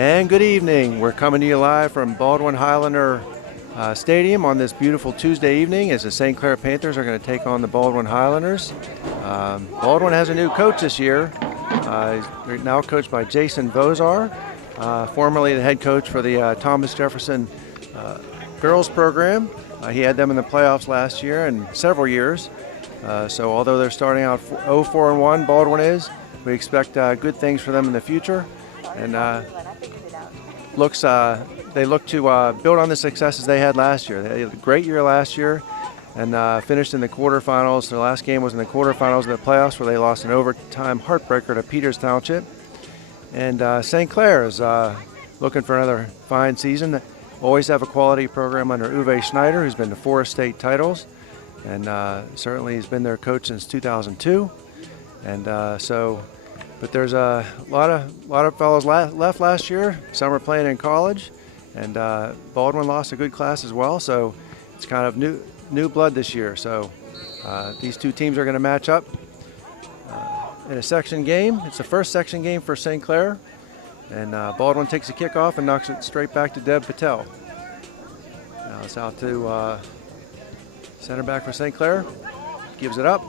And good evening. We're coming to you live from Baldwin Highlander Stadium on this beautiful Tuesday evening as the St. Clair Panthers are going to take on the Baldwin Highlanders. Baldwin has a new coach this year. He's now coached by Jason Vozar, formerly the head coach for the Thomas Jefferson girls program. He had them in the playoffs last year and several years. So although they're starting out 0-4-1, Baldwin is, we expect good things for them in the future. And they look to build on the successes they had last year. They had a great year last year and finished in the quarterfinals. Their last game was in the quarterfinals of the playoffs where they lost an overtime heartbreaker to Peters Township. And St. Clair is looking for another fine season. Always have a quality program under Uwe Schneider, who's been to 4 state titles, and certainly has been their coach since 2002. And but there's a lot of fellows left last year. Some are playing in college, and Baldwin lost a good class as well. So it's kind of new blood this year. So these two teams are going to match up in a section game. It's the first section game for St. Clair, and Baldwin takes a kickoff and knocks it straight back to Deb Patel. Now it's out to center back for St. Clair. Gives it up.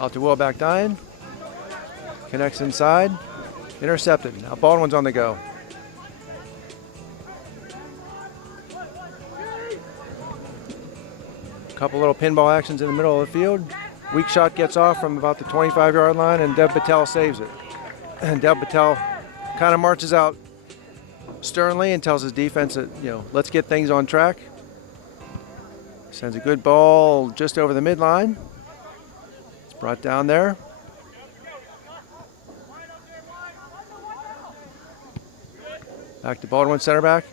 Out to Willback Dine. Connects inside. Intercepted. Now Baldwin's on the go. Couple little pinball actions in the middle of the field. Weak shot gets off from about the 25-yard line, and Deb Patel saves it. And Deb Patel kind of marches out sternly and tells his defense that, let's get things on track. Sends a good ball just over the midline. Brought down there. Back to Baldwin, center back.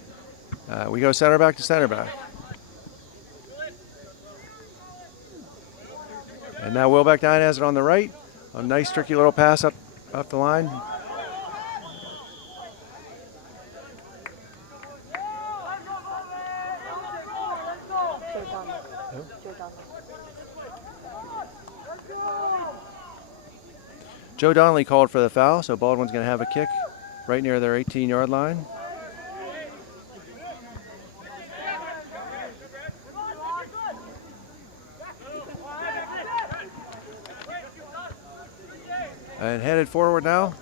We go center back to center back. And now Willback Dine has it on the right. A nice tricky little pass up the line. Joe Donnelly called for the foul, so Baldwin's going to have a kick right near their 18-yard line. And headed forward now.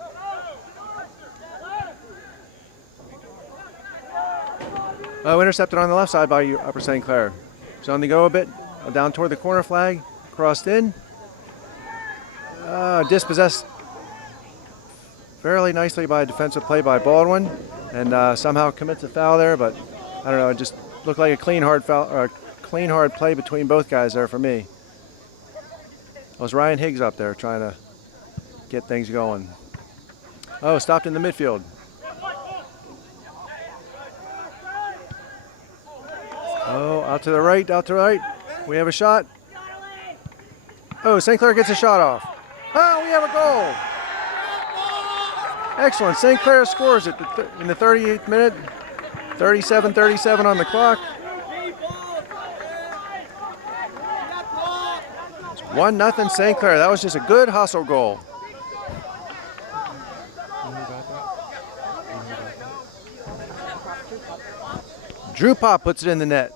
Oh, intercepted on the left side by Upper St. Clair. He's on the go a bit, down toward the corner flag, crossed in. Dispossessed fairly nicely by a defensive play by Baldwin, and somehow commits a foul there, but I don't know, it just looked like a clean hard foul, or a clean hard play between both guys there for me. It was Ryan Higgs up there trying to get things going. Oh, stopped in the midfield. Oh, out to the right. We have a shot. Oh, St. Clair gets a shot off. Oh, we have a goal. Excellent. St. Clair scores it in the 38th minute. 37-37 on the clock. It's 1-0 St. Clair. That was just a good hustle goal. Drew Pop puts it in the net.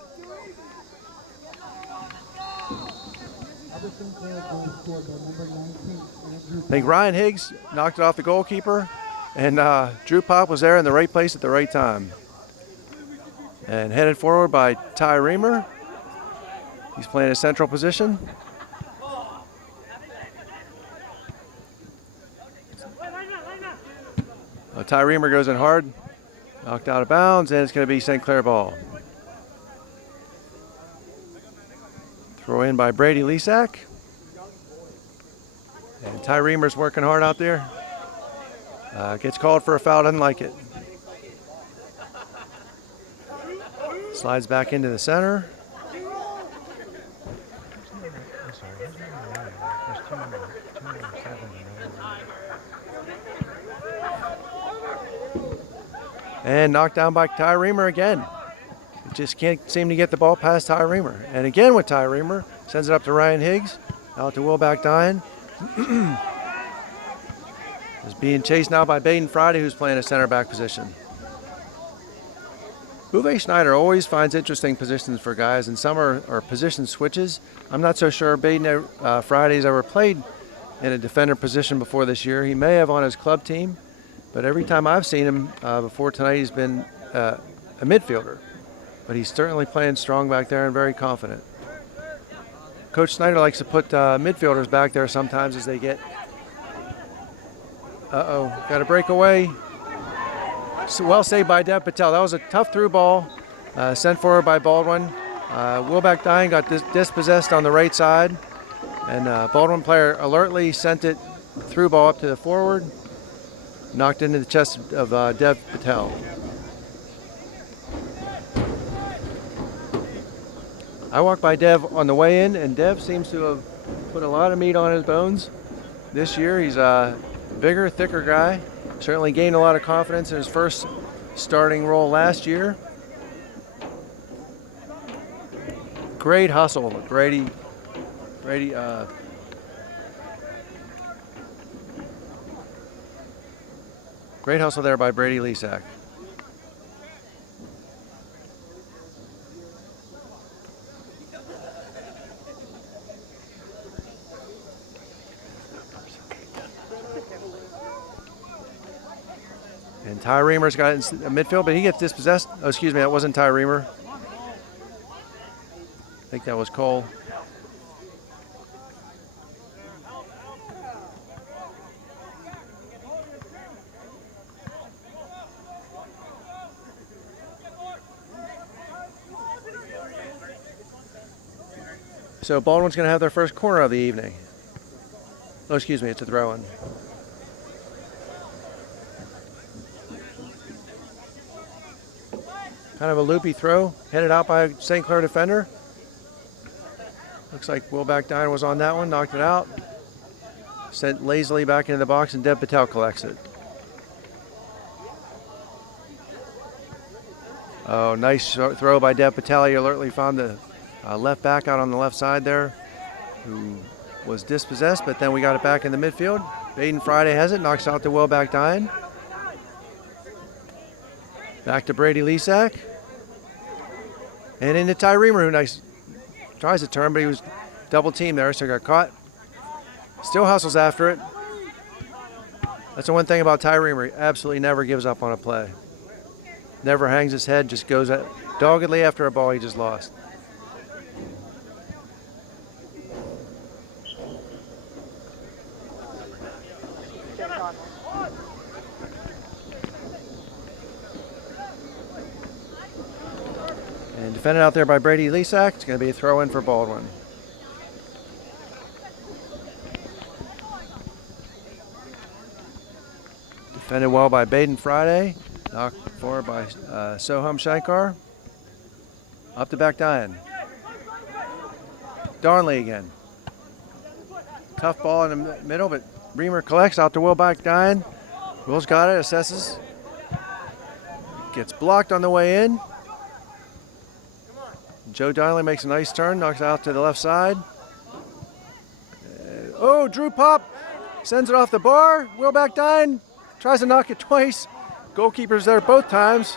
I think Ryan Higgs knocked it off the goalkeeper, and Drew Pop was there in the right place at the right time. And headed forward by Ty Reamer. He's playing a central position. Ty Reamer goes in hard, knocked out of bounds, and it's going to be St. Clair ball. Throw in by Brady Lisak. And Ty Reamer's working hard out there. Gets called for a foul, doesn't like it. Slides back into the center. And knocked down by Ty Reamer again. Just can't seem to get the ball past Ty Reamer. And again with Ty Reamer, sends it up to Ryan Higgs, out to Willback Dine. Is being chased now by Baden Friday, who's playing a center back position. Uwe Schneider always finds interesting positions for guys, and some are position switches. I'm not so sure Baden Friday's ever played in a defender position before this year. He may have on his club team, but every time I've seen him before tonight, he's been a midfielder. But he's certainly playing strong back there and very confident. Coach Snyder likes to put midfielders back there sometimes as they get. Got a breakaway. So well saved by Dev Patel. That was a tough through ball sent forward by Baldwin. Wilbeck Dine got dispossessed on the right side, and Baldwin player alertly sent it through ball up to the forward, knocked into the chest of Dev Patel. I walked by Dev on the way in, and Dev seems to have put a lot of meat on his bones this year. He's a bigger, thicker guy. Certainly gained a lot of confidence in his first starting role last year. Great hustle, Brady. Great hustle there by Brady Lesak. And Ty Reamer's got it in midfield, but he gets dispossessed. Oh, excuse me, that wasn't Ty Reamer. I think that was Cole. So Baldwin's going to have their first corner of the evening. Oh, excuse me, it's a throw-in. Kind of a loopy throw, headed out by a St. Clair defender. Looks like Wilbeck Dine was on that one, knocked it out. Sent lazily back into the box, and Dev Patel collects it. Oh, nice throw by Dev Patel. He alertly found the left back out on the left side there, who was dispossessed, but then we got it back in the midfield. Baden Friday has it, knocks out to Wilbeck Dine. Back to Brady Lesak. And into Ty Reamer, who tries to turn, but he was double teamed there, so got caught. Still hustles after it. That's the one thing about Ty Reamer. He absolutely never gives up on a play. Never hangs his head, just goes doggedly after a ball he just lost. And defended out there by Brady Lesak. It's going to be a throw-in for Baldwin. Defended well by Baden Friday. Knocked forward by Soham Shankar. Up to back Dine. Darnley again. Tough ball in the middle, but Reamer collects out to Wilbeck Dine. Will's got it, assesses. Gets blocked on the way in. Joe Donnelly makes a nice turn, knocks it out to the left side. Drew Pop sends it off the bar. Wilbeck Dine tries to knock it twice. Goalkeeper's there both times.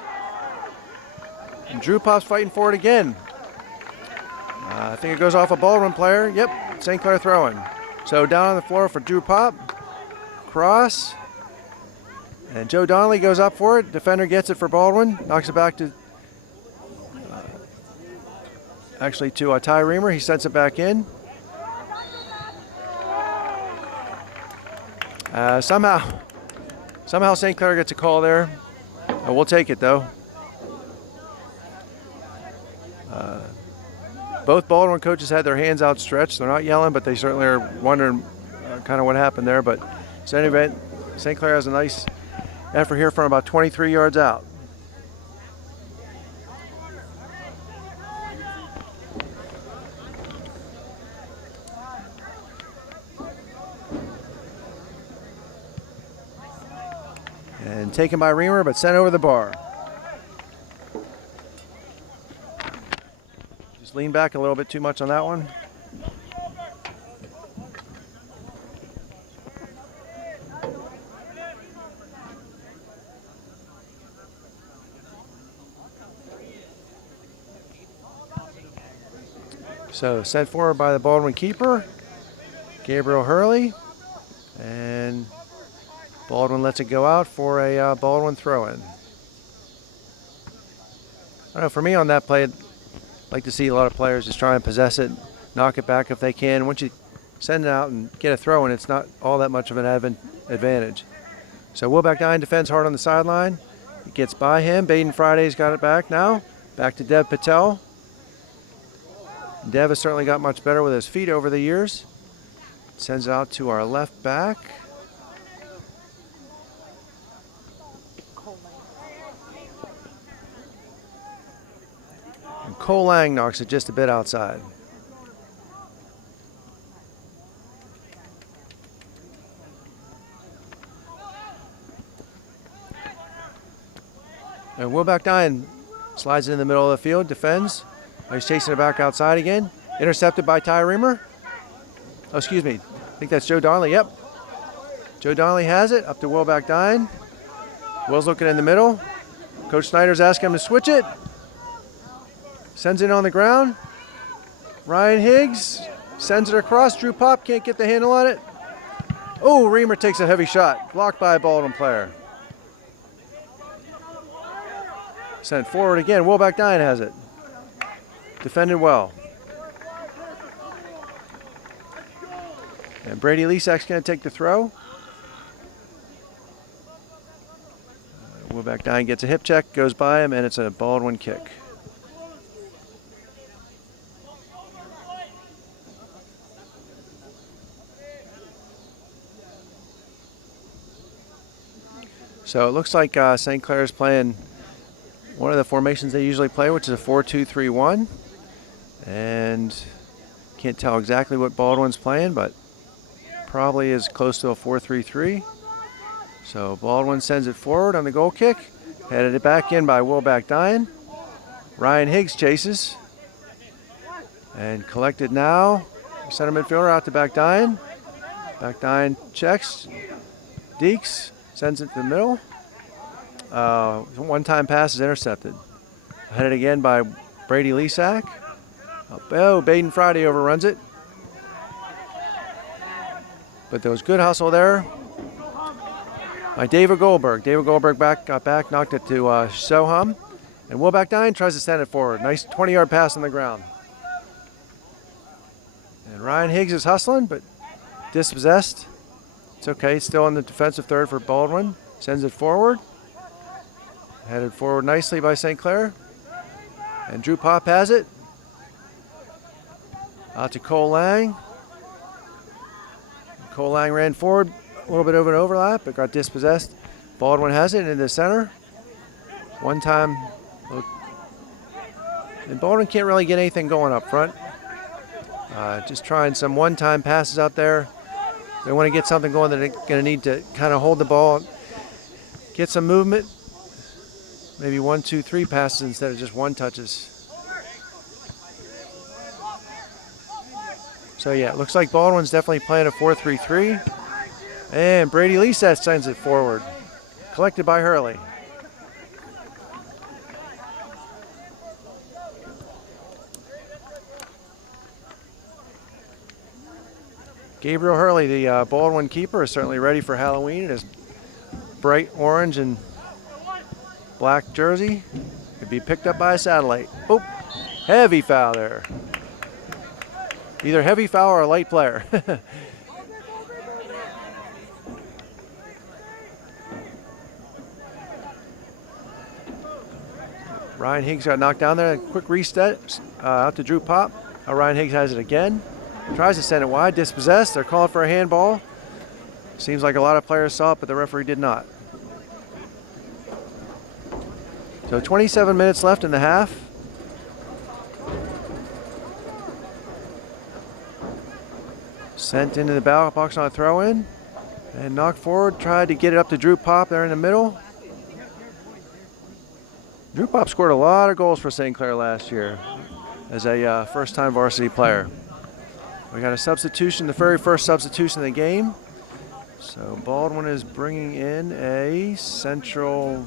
And Drew Pop's fighting for it again. I think it goes off a Baldwin player. Yep, St. Clair throwing. So down on the floor for Drew Pop. Cross. And Joe Donnelly goes up for it. Defender gets it for Baldwin. Knocks it back to Ty Reamer. He sends it back in. Somehow St. Clair gets a call there. We'll take it though. Both Baldwin coaches had their hands outstretched. They're not yelling, but they certainly are wondering kind of what happened there. But in any event, St. Clair has a nice effort here from about 23 yards out. And taken by Reamer, but sent over the bar. Just lean back a little bit too much on that one. So sent forward by the Baldwin keeper, Gabriel Hurley, and Baldwin lets it go out for a Baldwin throw-in. I don't know, for me on that play, I'd like to see a lot of players just try and possess it, knock it back if they can. Once you send it out and get a throw-in, it's not all that much of an advantage. So Wilbeck Dine defends hard on the sideline. It gets by him. Baden Friday's got it back now. Back to Dev Patel. Dev has certainly got much better with his feet over the years. Sends it out to our left back. And Cole Lang knocks it just a bit outside. And Wilbeck Dine slides it in the middle of the field, defends. He's chasing it back outside again. Intercepted by Ty Reamer. Oh, excuse me. I think that's Joe Donnelly. Yep. Joe Donnelly has it up to Wilbeck Dine. Will's looking in the middle. Coach Snyder's asking him to switch it. Sends it on the ground. Ryan Higgs sends it across. Drew Pop can't get the handle on it. Oh, Reamer takes a heavy shot. Blocked by a Baldwin player. Sent forward again. Wilbeck Dine has it. Defended well. And Brady Lisak's going to take the throw. Wilbeck Dine gets a hip check, goes by him, and it's a Baldwin kick. So it looks like St. Clair is playing one of the formations they usually play, which is a 4-2-3-1. And can't tell exactly what Baldwin's playing, but probably is close to a 4-3-3. So Baldwin sends it forward on the goal kick. Headed it back in by Wilbeck Dine. Ryan Higgs chases. And collected now. Center midfielder out to Back Dine. Back Dine checks. Deeks sends it to the middle. One-time pass is intercepted. Headed again by Brady Lisak. Oh, Baden Friday overruns it. But there was good hustle there by David Goldberg. David Goldberg got back, knocked it to Soham. And Wilbeck Dine tries to send it forward. Nice 20-yard pass on the ground. And Ryan Higgs is hustling, but dispossessed. It's okay, still in the defensive third for Baldwin. Sends it forward. Headed forward nicely by St. Clair. And Drew Pop has it. Out to Cole Lang. Cole Lang ran forward, a little bit of an overlap, but got dispossessed. Baldwin has it in the center. One time, and Baldwin can't really get anything going up front. Just trying some one-time passes out there. They want to get something going, they're going to need to kind of hold the ball, get some movement. Maybe 1, 2, 3 passes instead of just one touches. So yeah, it looks like Baldwin's definitely playing a 4-3-3. And Brady Lisak sends it forward. Collected by Hurley. Gabriel Hurley, the Baldwin keeper, is certainly ready for Halloween in his bright orange and black jersey. Could be picked up by a satellite. Oh, heavy foul there. Either heavy foul or a light player. Ryan Higgs got knocked down there. Quick reset out to Drew Pop. Ryan Higgs has it again. Tries to send it wide, dispossessed. They're calling for a handball. Seems like a lot of players saw it, but the referee did not. So 27 minutes left in the half. Sent into the ballot box on a throw-in. And knocked forward, tried to get it up to Drew Pop there in the middle. Drew Pop scored a lot of goals for St. Clair last year as a first-time varsity player. We got a substitution, the very first substitution of the game. So Baldwin is bringing in a central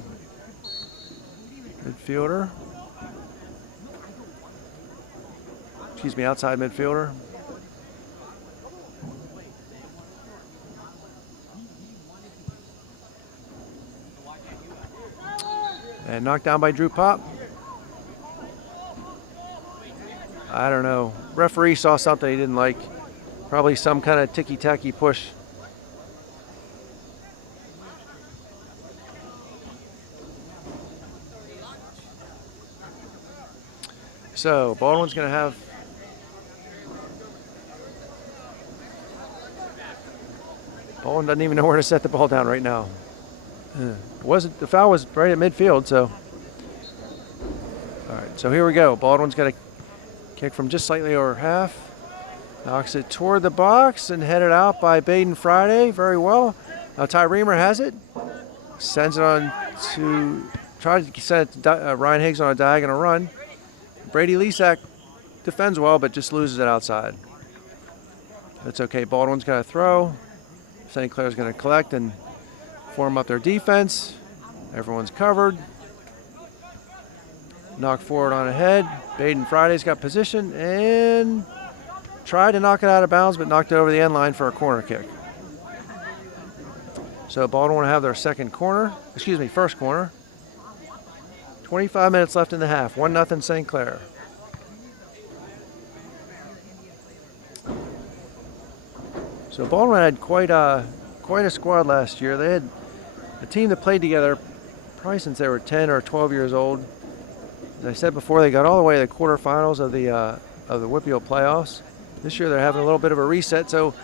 midfielder. outside midfielder. And knocked down by Drew Pop. I don't know. Referee saw something he didn't like. Probably some kind of ticky-tacky push. So Baldwin's going to have Baldwin doesn't even know where to set the ball down right now. The foul was right at midfield, so. All right, so here we go. Baldwin's got a kick from just slightly over half. Knocks it toward the box and headed out by Baden Friday. Very well. Now Ty Reamer has it. Sends it on to, tries to send it to Ryan Higgs on a diagonal run. Brady Lesak defends well, but just loses it outside. That's okay. Baldwin's got to throw. St. Clair's going to collect and form up their defense. Everyone's covered. Knock forward on ahead. Baden Friday's got position and tried to knock it out of bounds, but knocked it over the end line for a corner kick. So Baldwin will have their first corner. 25 minutes left in the half. 1-0 St. Clair. So Baldwin had quite a squad last year. They had a team that played together probably since they were 10 or 12 years old. As I said before, they got all the way to the quarterfinals of the WPIAL playoffs. This year they're having a little bit of a reset. So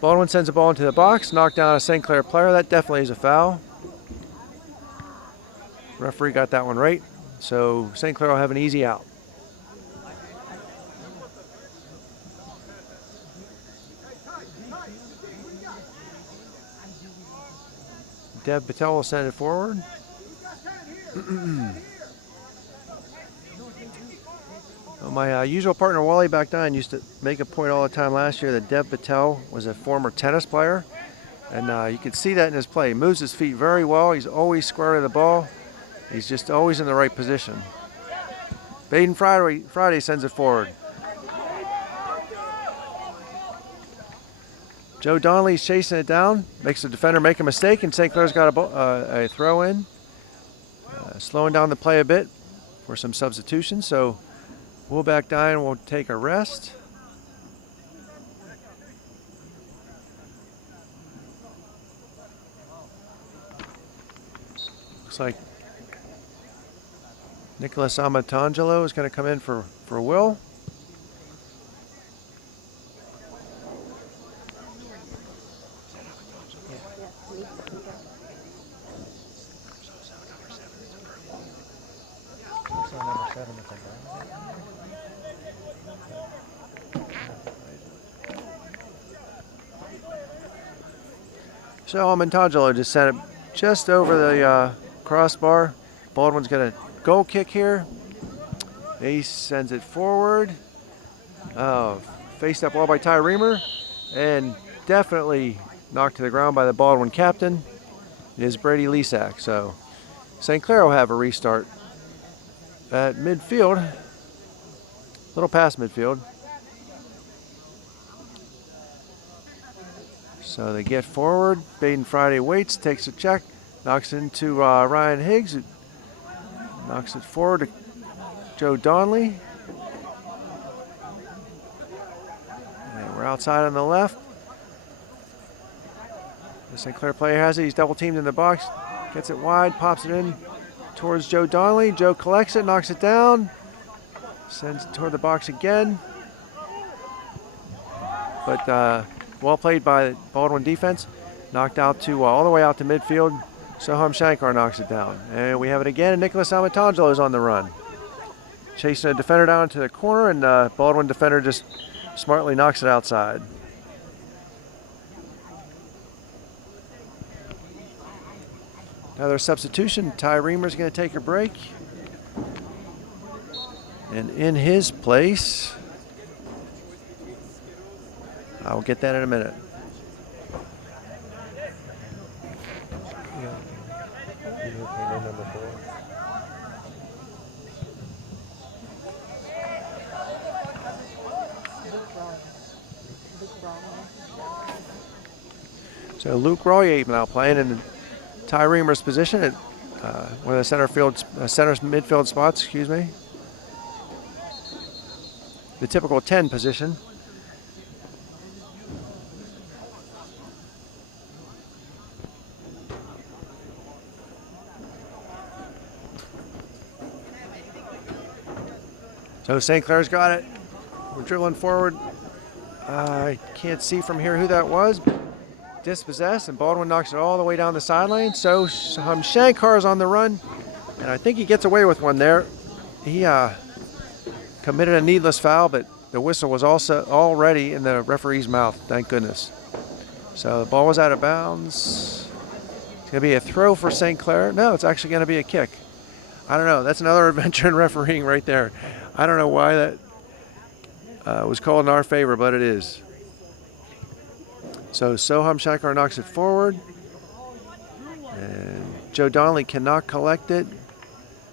Baldwin sends the ball into the box, knocked down a St. Clair player. That definitely is a foul. Referee got that one right. So St. Clair will have an easy out. Dev Patel will send it forward. Well, my usual partner Wally back nine used to make a point all the time last year that Dev Patel was a former tennis player, and you could see that in his play. He moves his feet very well. He's always square to the ball. He's just always in the right position. Baden Friday sends it forward. Joe Donnelly's chasing it down, makes the defender make a mistake, and St. Clair's got a throw in, slowing down the play a bit for some substitutions. So we'll back down, we'll take a rest. Looks like Nicholas Amatangelo is going to come in for Will. So Amatangelo just sent it just over the crossbar. Baldwin's got a goal kick here. He sends it forward. Faced up well by Ty Reamer, and definitely knocked to the ground by the Baldwin captain. It is Brady Lesak. So St. Clair will have a restart at midfield, a little past midfield. So they get forward. Baden Friday waits, takes a check, knocks it into Ryan Higgs. Knocks it forward to Joe Donnelly. And we're outside on the left. The St. Clair player has it. He's double teamed in the box. Gets it wide, pops it in towards Joe Donnelly. Joe collects it, knocks it down. Sends it toward the box again. But well played by Baldwin defense. Knocked out to all the way out to midfield. Soham Shankar knocks it down. And we have it again, and Nicholas Amatangelo is on the run. Chasing a defender down to the corner, and Baldwin defender just smartly knocks it outside. Another substitution. Ty Reamer's going to take a break. And in his place, I'll get that in a minute. So Luke Royer now playing in Ty Reamer's position at one of the center midfield spots, excuse me. The typical 10 position. So St. Clair's got it. We're dribbling forward. I can't see from here who that was. Dispossessed, and Baldwin knocks it all the way down the sideline. So Shankar's on the run, and I think he gets away with one there. He committed a needless foul, but the whistle was also already in the referee's mouth, thank goodness. So the ball was out of bounds. It's going to be a throw for St. Clair. No, it's actually going to be a kick. I don't know. That's another adventure in refereeing right there. I don't know why that was called in our favor, but it is. So Soham Shankar knocks it forward. And Joe Donnelly cannot collect it.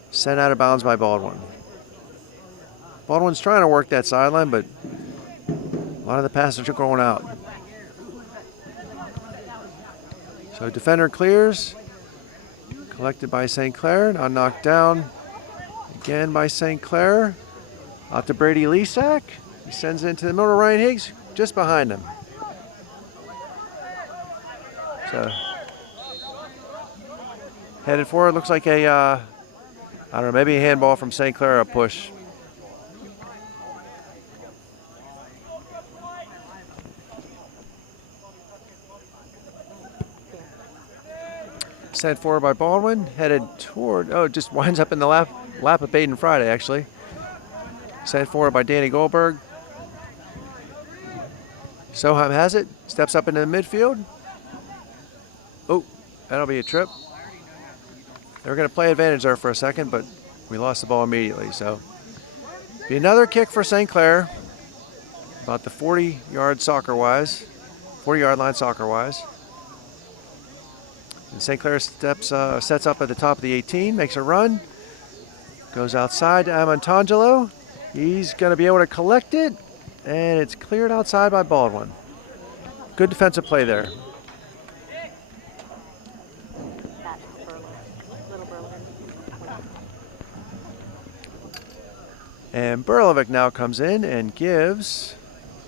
Sent out of bounds by Baldwin. Baldwin's trying to work that sideline, but a lot of the passes are going out. So defender clears. Collected by St. Clair. Now knocked down again by St. Clair. Out to Brady Lesack. He sends it into the middle of Ryan Higgs, just behind him. So headed forward, looks like a, I don't know, maybe a handball from St. Clair, a push. Sent forward by Baldwin, headed toward, oh, just winds up in the lap of Baden Friday, actually. Sent forward by Danny Goldberg. Soham has it, steps up into the midfield. Oh, that'll be a trip. They were going to play advantage there for a second, but we lost the ball immediately. So, be another kick for St. Clair, about the 40-yard line soccer-wise. And St. Clair sets up at the top of the 18, makes a run, goes outside to Amantangelo. He's going to be able to collect it, and it's cleared outside by Baldwin. Good defensive play there. And Burlovic now comes in and gives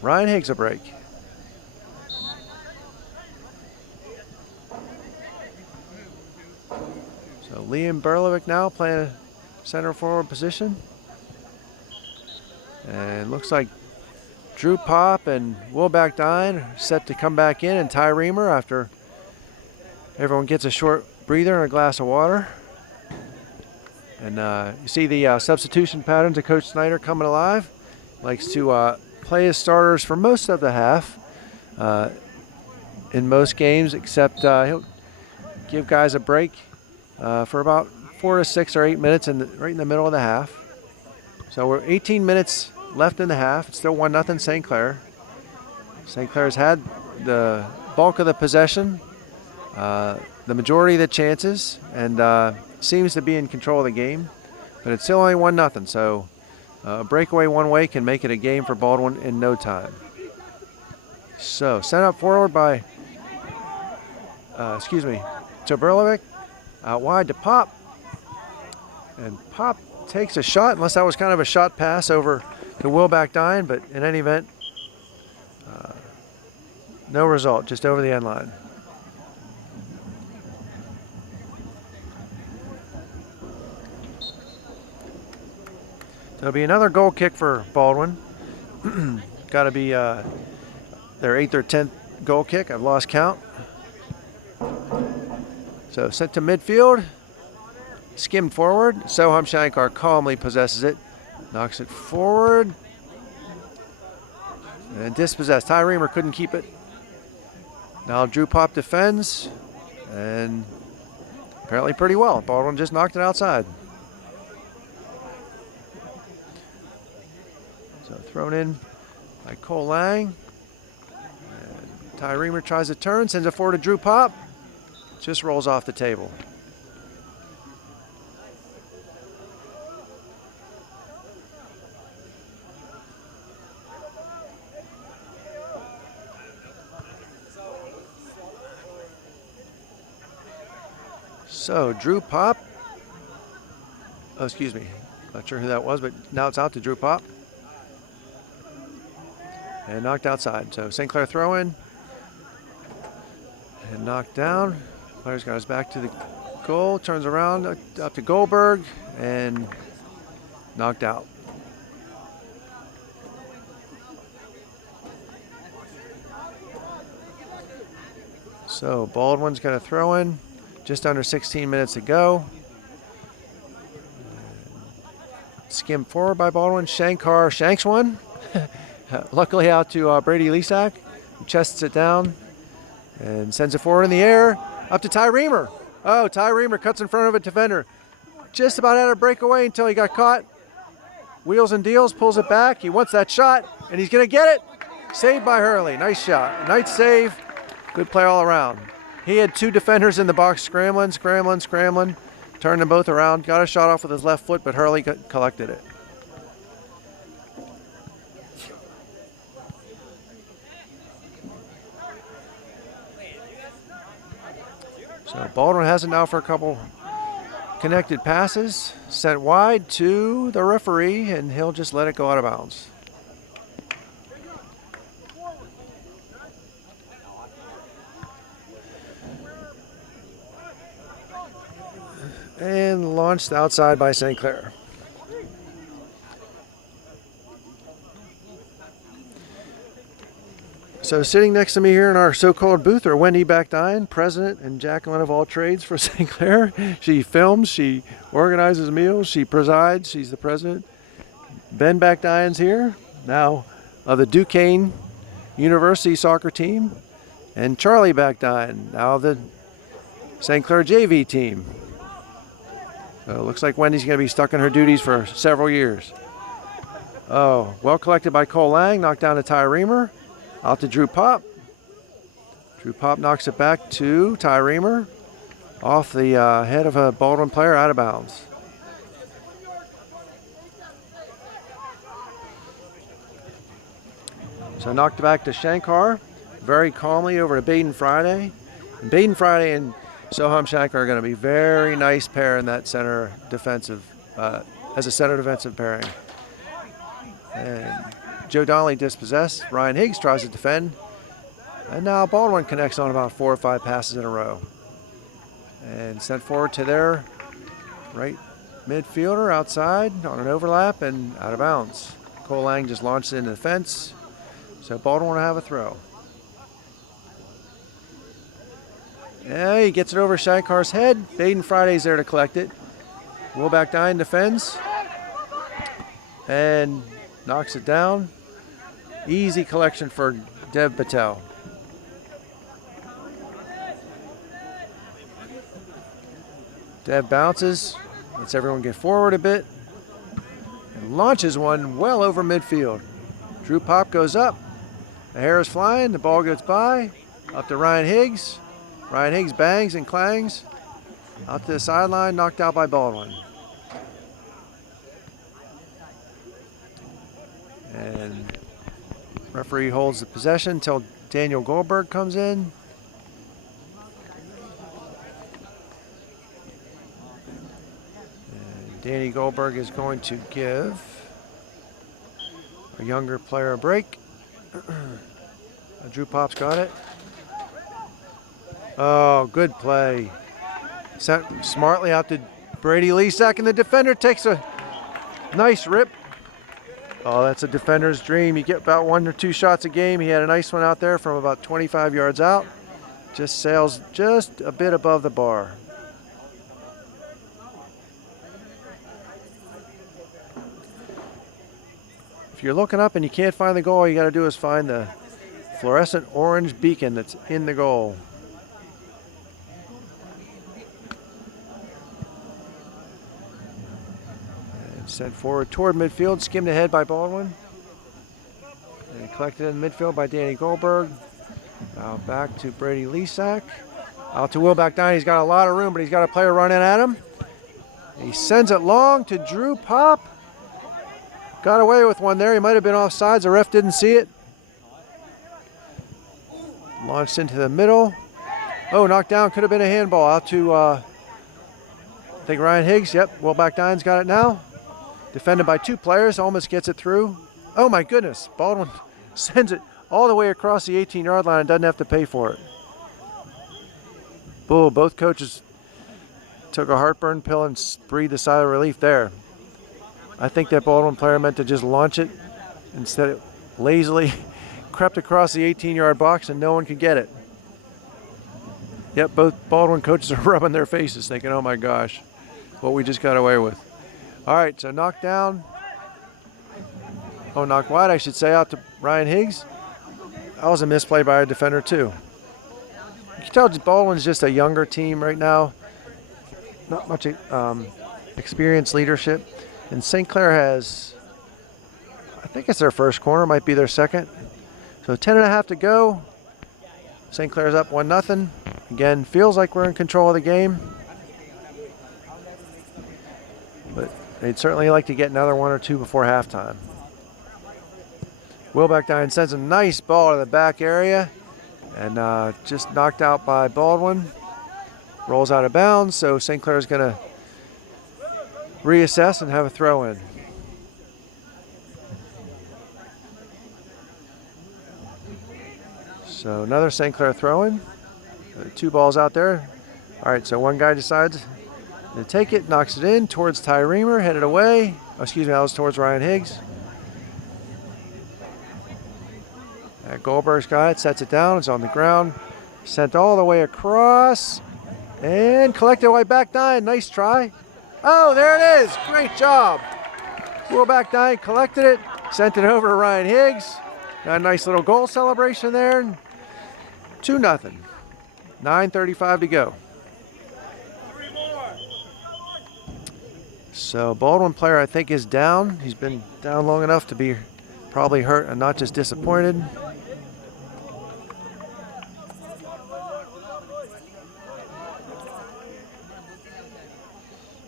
Ryan Higgs a break. So Liam Burlovic now playing a center forward position. And looks like Drew Pop and Will Backdine are set to come back in, and Ty Reamer after everyone gets a short breather and a glass of water. And you see the substitution patterns of Coach Snyder coming alive. Likes to play his starters for most of the half in most games, except he'll give guys a break for about 4 to 6 or 8 minutes right in the middle of the half. So we're 18 minutes left in the half. It's still 1-0 St. Clair. St. Clair's had the bulk of the possession, the majority of the chances, and seems to be in control of the game. But it's still only 1-0, so a breakaway one way can make it a game for Baldwin in no time. So sent up forward by, to Burlovic, out wide to Pop. And Pop takes a shot, unless that was kind of a shot pass over to Will Backdine, but in any event, no result, just over the end line. There'll be another goal kick for Baldwin. Got to be their 8th or 10th goal kick. I've lost count. So sent to midfield. Skimmed forward. Soham Shankar calmly possesses it. Knocks it forward. And dispossessed. Ty Reamer couldn't keep it. Now Drew Pop defends. And apparently pretty well. Baldwin just knocked it outside. So thrown in by Cole Lang. And Ty Reamer tries to turn, sends it forward to Drew Pop. Just rolls off the table. So Drew Pop. Oh, excuse me. Not sure who that was, but now it's out to Drew Pop. And knocked outside. So St. Clair throw in. And knocked down. Player's got his back to the goal. Turns around up to Goldberg. And knocked out. So Baldwin's got a throw in. Just under 16 minutes to go. Skimmed forward by Baldwin. Shankar shanks one. Luckily out to Brady Lesak. Chests it down and sends it forward in the air. Up to Ty Reamer. Oh, Ty Reamer cuts in front of a defender. Just about had a breakaway until he got caught. Wheels and deals, pulls it back. He wants that shot, and he's going to get it. Saved by Hurley. Nice shot. Nice save. Good play all around. He had two defenders in the box scrambling. Turned them both around. Got a shot off with his left foot, but Hurley collected it. So Baldwin has it now for a couple connected passes. Sent wide to the referee, and he'll just let it go out of bounds. And launched outside by St. Clair. So sitting next to me here in our so-called booth are Wendy Backdine, president and Jacqueline of all trades for St. Clair. She films, she organizes meals, she presides, she's the president. Ben Backdine's here, now of the Duquesne University soccer team. And Charlie Backdine, now of the St. Clair JV team. So it looks like Wendy's going to be stuck in her duties for several years. Oh, well collected by Cole Lang, knocked down to Ty Reamer. Out to Drew Pop. Drew Pop knocks it back to Ty Reamer. Off the head of a Baldwin player, out of bounds. So knocked it back to Shankar. Very calmly over to Baden Friday. And Baden Friday and Soham Shankar are going to be very nice pair in that center defensive, as a center defensive pairing. And Joe Donnelly dispossessed. Ryan Higgs tries to defend. And now Baldwin connects on about 4 or 5 passes in a row. And sent forward to their right midfielder outside on an overlap and out of bounds. Cole Lang just launched it into the fence. So Baldwin will have a throw. Yeah, he gets it over Shankar's head. Baden Friday's there to collect it. Will Backdine defends. And knocks it down. Easy collection for Dev Patel. Dev bounces, lets everyone get forward a bit, and launches one well over midfield. Drew Pop goes up. The hair is flying. The ball goes by. Up to Ryan Higgs. Ryan Higgs bangs and clangs. Out to the sideline, knocked out by Baldwin. And referee holds the possession until Daniel Goldberg comes in. And Danny Goldberg is going to give a younger player a break. Drew Pop's got it. Oh, good play. Sent smartly out to Brady Lesak, and the defender takes a nice rip. Oh, that's a defender's dream. You get about 1 or 2 shots a game. He had a nice one out there from about 25 yards out. Just sails just a bit above the bar. If you're looking up and you can't find the goal, all you got to do is find the fluorescent orange beacon that's in the goal. Sent forward toward midfield, skimmed ahead by Baldwin. And collected in midfield by Danny Goldberg. Now back to Brady Lesak. Out to Will Backdine. He's got a lot of room, but he's got a player running at him. He sends it long to Drew Pop. Got away with one there. He might have been offsides. The ref didn't see it. Launched into the middle. Oh, knocked down. Could have been a handball. Out to think Ryan Higgs, yep, Will back nine's got it now. Defended by 2 players, almost gets it through. Oh my goodness, Baldwin sends it all the way across the 18-yard line and doesn't have to pay for it. Bull, both coaches took a heartburn pill and breathed a sigh of relief there. I think that Baldwin player meant to just launch it. Instead it lazily crept across the 18-yard box and no one could get it. Yep, both Baldwin coaches are rubbing their faces thinking, oh my gosh, what we just got away with. All right, so knocked down. Oh, knocked wide, I should say, out to Ryan Higgs. That was a misplay by a defender too. You can tell Baldwin's just a younger team right now. Not much experienced leadership. And St. Clair has, I think it's their first corner, might be their second. So 10.5 to go. St. Clair's up 1-0. Again, feels like we're in control of the game. But they'd certainly like to get another 1 or 2 before halftime. Will back nine sends a nice ball to the back area. And just knocked out by Baldwin. Rolls out of bounds, so St. Clair's going to reassess and have a throw in. So another St. Clair throw in. 2 balls out there. All right, so one guy decides to take it, knocks it in towards Ty Reamer, headed away. Oh, excuse me, that was towards Ryan Higgs. Goldberg's got it, sets it down, it's on the ground. Sent all the way across and collected by back nine. Nice try. Oh, there it is. Great job. Will back nine collected it, sent it over to Ryan Higgs. Got a nice little goal celebration there. 2-0. 9:35 to go. So Baldwin player I think is down. He's been down long enough to be probably hurt and not just disappointed.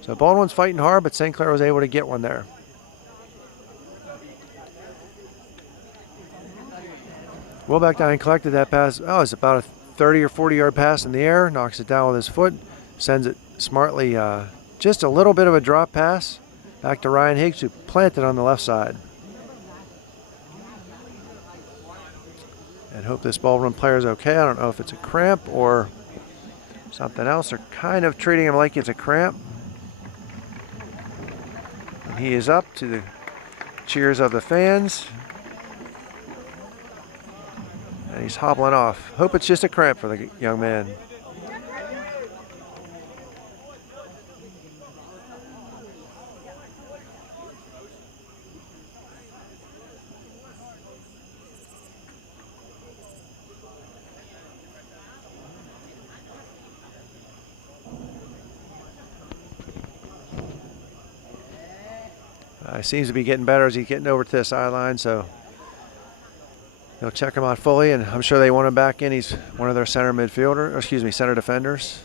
So Baldwin's fighting hard, but St. Clair was able to get one there. Will back down and collected that pass. Oh, it's about a 30 or 40 yard pass in the air. Knocks it down with his foot. Sends it smartly, just a little bit of a drop pass back to Ryan Higgs, who planted on the left side. And hope this Baldwin player is okay. I don't know if it's a cramp or something else. They're kind of treating him like it's a cramp. And he is up to the cheers of the fans. And he's hobbling off. Hope it's just a cramp for the young man. He seems to be getting better as he's getting over to the sideline, so they'll check him out fully, and I'm sure they want him back in. He's one of their center defenders.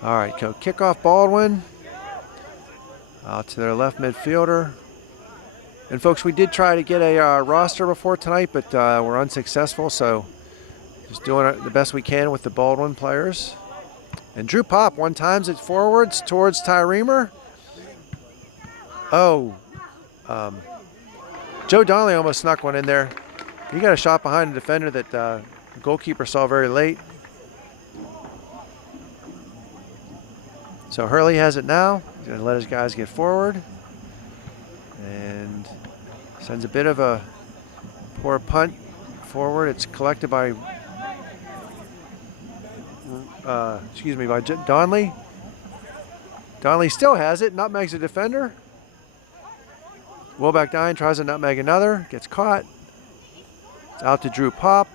All right, kickoff Baldwin out to their left midfielder. And folks, we did try to get a roster before tonight, but we're unsuccessful, so just doing the best we can with the Baldwin players. And Drew Pop one times it forwards towards Ty Reamer. Oh, Joe Donnelly almost snuck one in there. He got a shot behind the defender that the goalkeeper saw very late. So Hurley has it now. He's going to let his guys get forward. And sends a bit of a poor punt forward. It's collected by by Donnelly. Donnelly still has it, nutmegs a defender. Wilbeck Dine tries to nutmeg another, gets caught. It's out to Drew Pop.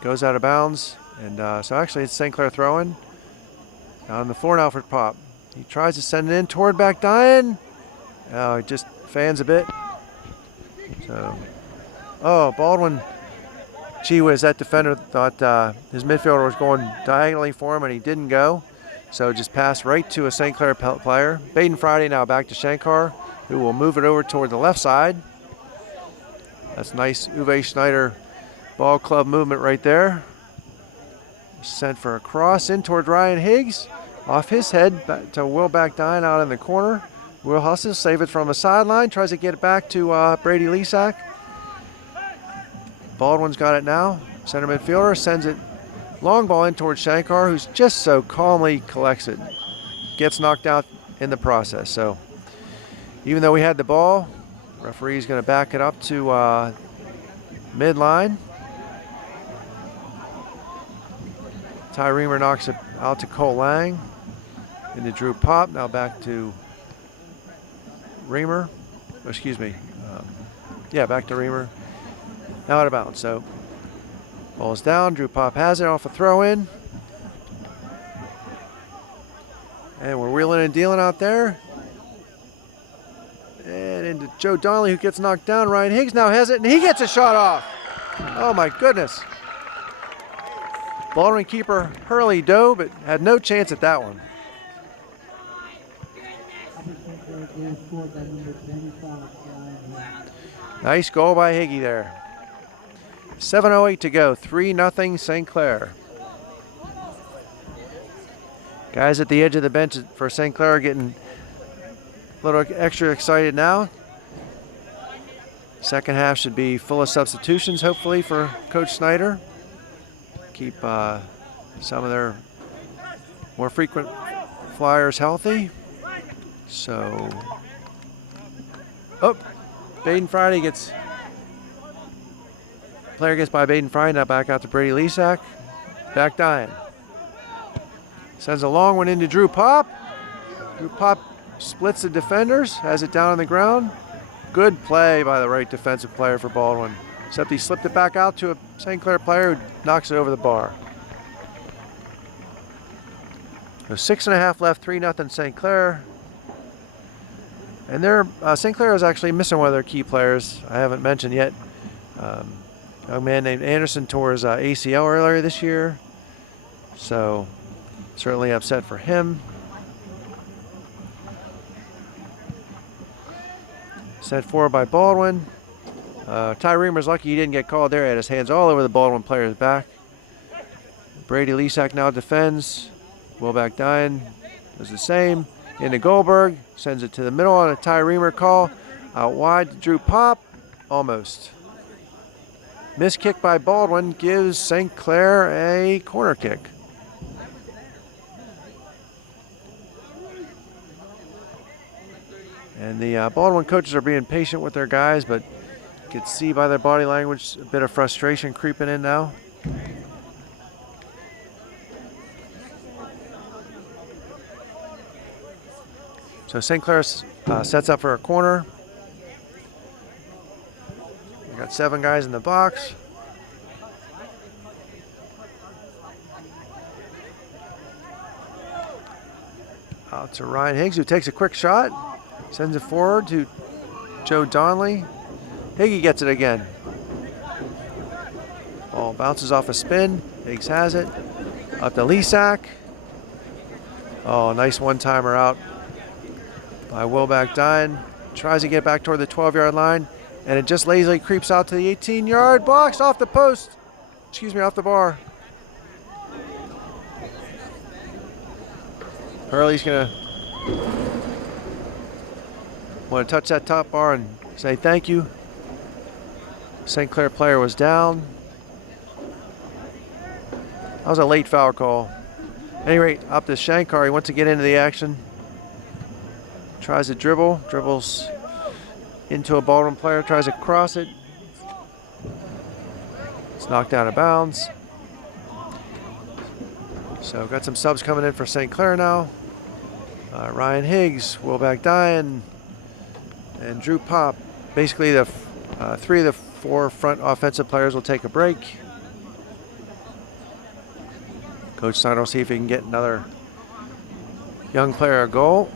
Goes out of bounds. And so actually it's St. Clair throwing. Down on the floor now for Pop. He tries to send it in toward back Dine. Oh, he just fans a bit. So, oh, Baldwin. Gee whiz, that defender thought his midfielder was going diagonally for him, and he didn't go. So just passed right to a St. Clair player. Baden Friday now back to Shankar, who will move it over toward the left side. That's nice Uwe Schneider Ball club movement right there. Sent for a cross in toward Ryan Higgs. Off his head back to Will Backdine out in the corner. Will Husses save it from a sideline. Tries to get it back to Brady Lesak. Baldwin's got it now. Center midfielder sends it long ball in towards Shankar, who's just so calmly collects it. Gets knocked out in the process. So even though we had the ball, referee's going to back it up to midline. Ty Reamer knocks it out to Cole Lang. Into Drew Pop. Now back to Reamer. Excuse me. Back to Reamer. Now out of bounds. So ball's down. Drew Pop has it off a throw in. And we're wheeling and dealing out there. And into Joe Donnelly, who gets knocked down. Ryan Higgs now has it, and he gets a shot off. Oh my goodness. Baldwin keeper Hurley dove, but had no chance at that one. Nice goal by Higgy there. 7:08 to go, 3-0 St. Clair. Guys at the edge of the bench for St. Clair are getting a little extra excited now. Second half should be full of substitutions, hopefully, for Coach Snyder. Keep some of their more frequent flyers healthy. So, Baden Friday gets, player gets by Baden Friday, now back out to Brady Lesak. Back dying. Sends a long one into Drew Pop. Drew Pop splits the defenders, has it down on the ground. Good play by the right defensive player for Baldwin. Except he slipped it back out to a St. Clair player who knocks it over the bar. So 6.5 left, 3-0 St. Clair. And St. Clair is actually missing one of their key players I haven't mentioned yet. A young man named Anderson tore his ACL earlier this year. So certainly upset for him. Sent forward by Baldwin. Ty Reamer's lucky he didn't get called there. He had his hands all over the Baldwin player's back. Brady Lesak now defends. Will Backdine does the same. Into Goldberg. Sends it to the middle on a Ty Reamer call. Out wide to Drew Pop. Almost. Missed kick by Baldwin gives St. Clair a corner kick. And the Baldwin coaches are being patient with their guys, but you can see by their body language a bit of frustration creeping in now. So St. Clair sets up for a corner. We got 7 guys in the box. Out to Ryan Higgs, who takes a quick shot. Sends it forward to Joe Donnelly. Higgy gets it again. Ball bounces off a spin. Higgs has it. Up to Lesak. Oh, nice one-timer out by Will Backdine. Tries to get back toward the 12-yard line, and it just lazily creeps out to the 18-yard box off the post. Off the bar. Hurley's going to want to touch that top bar and say thank you. St. Clair player was down. That was a late foul call. At any rate, up to Shankar. He wants to get into the action. Tries to dribble. Dribbles into a Baldwin player. Tries to cross it. It's knocked out of bounds. So got some subs coming in for St. Clair now. Ryan Higgs, Will Backdine, and Drew Pop. Basically, the 3 of the 4 front offensive players will take a break. Coach Snyder will see if he can get another young player a goal.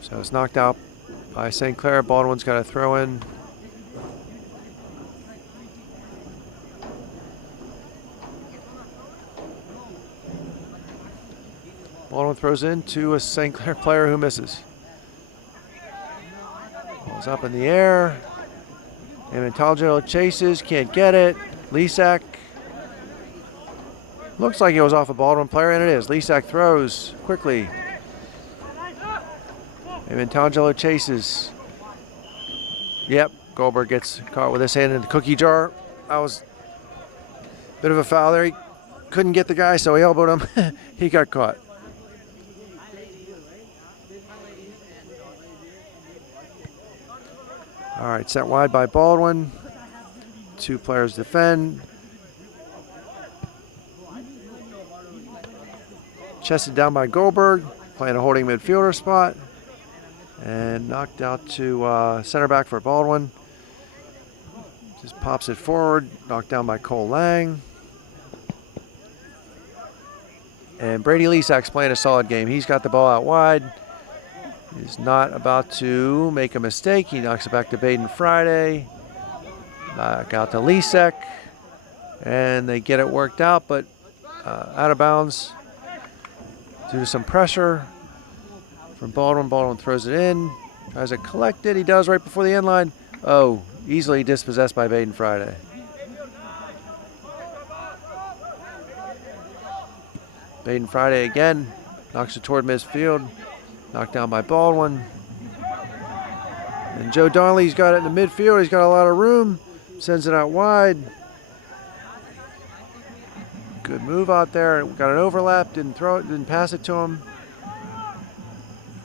So it's knocked out by St. Clair. Baldwin's got to throw in. Baldwin throws in to a St. Clair player who misses. Ball's up in the air. Amantaljo chases, can't get it. Lisak. Looks like it was off a Baldwin player, and it is. Lisak throws quickly. Amantaljo chases. Yep, Goldberg gets caught with his hand in the cookie jar. That was a bit of a foul there. He couldn't get the guy, so he elbowed him. He got caught. All right, sent wide by Baldwin. 2 players defend. Chested down by Goldberg, playing a holding midfielder spot. And knocked out to center back for Baldwin. Just pops it forward, knocked down by Cole Lang. And Brady Lisak's playing a solid game. He's got the ball out wide. He's not about to make a mistake. He knocks it back to Baden Friday. Back out to Lisak. And they get it worked out, but out of bounds due to some pressure from Baldwin. Baldwin throws it in. Tries to collect it. He does right before the end line. Oh, easily dispossessed by Baden Friday. Baden Friday again. Knocks it toward midfield. Knocked down by Baldwin. And Joe Donnelly's got it in the midfield. He's got a lot of room. Sends it out wide. Good move out there. Got an overlap. Didn't throw it. Didn't pass it to him.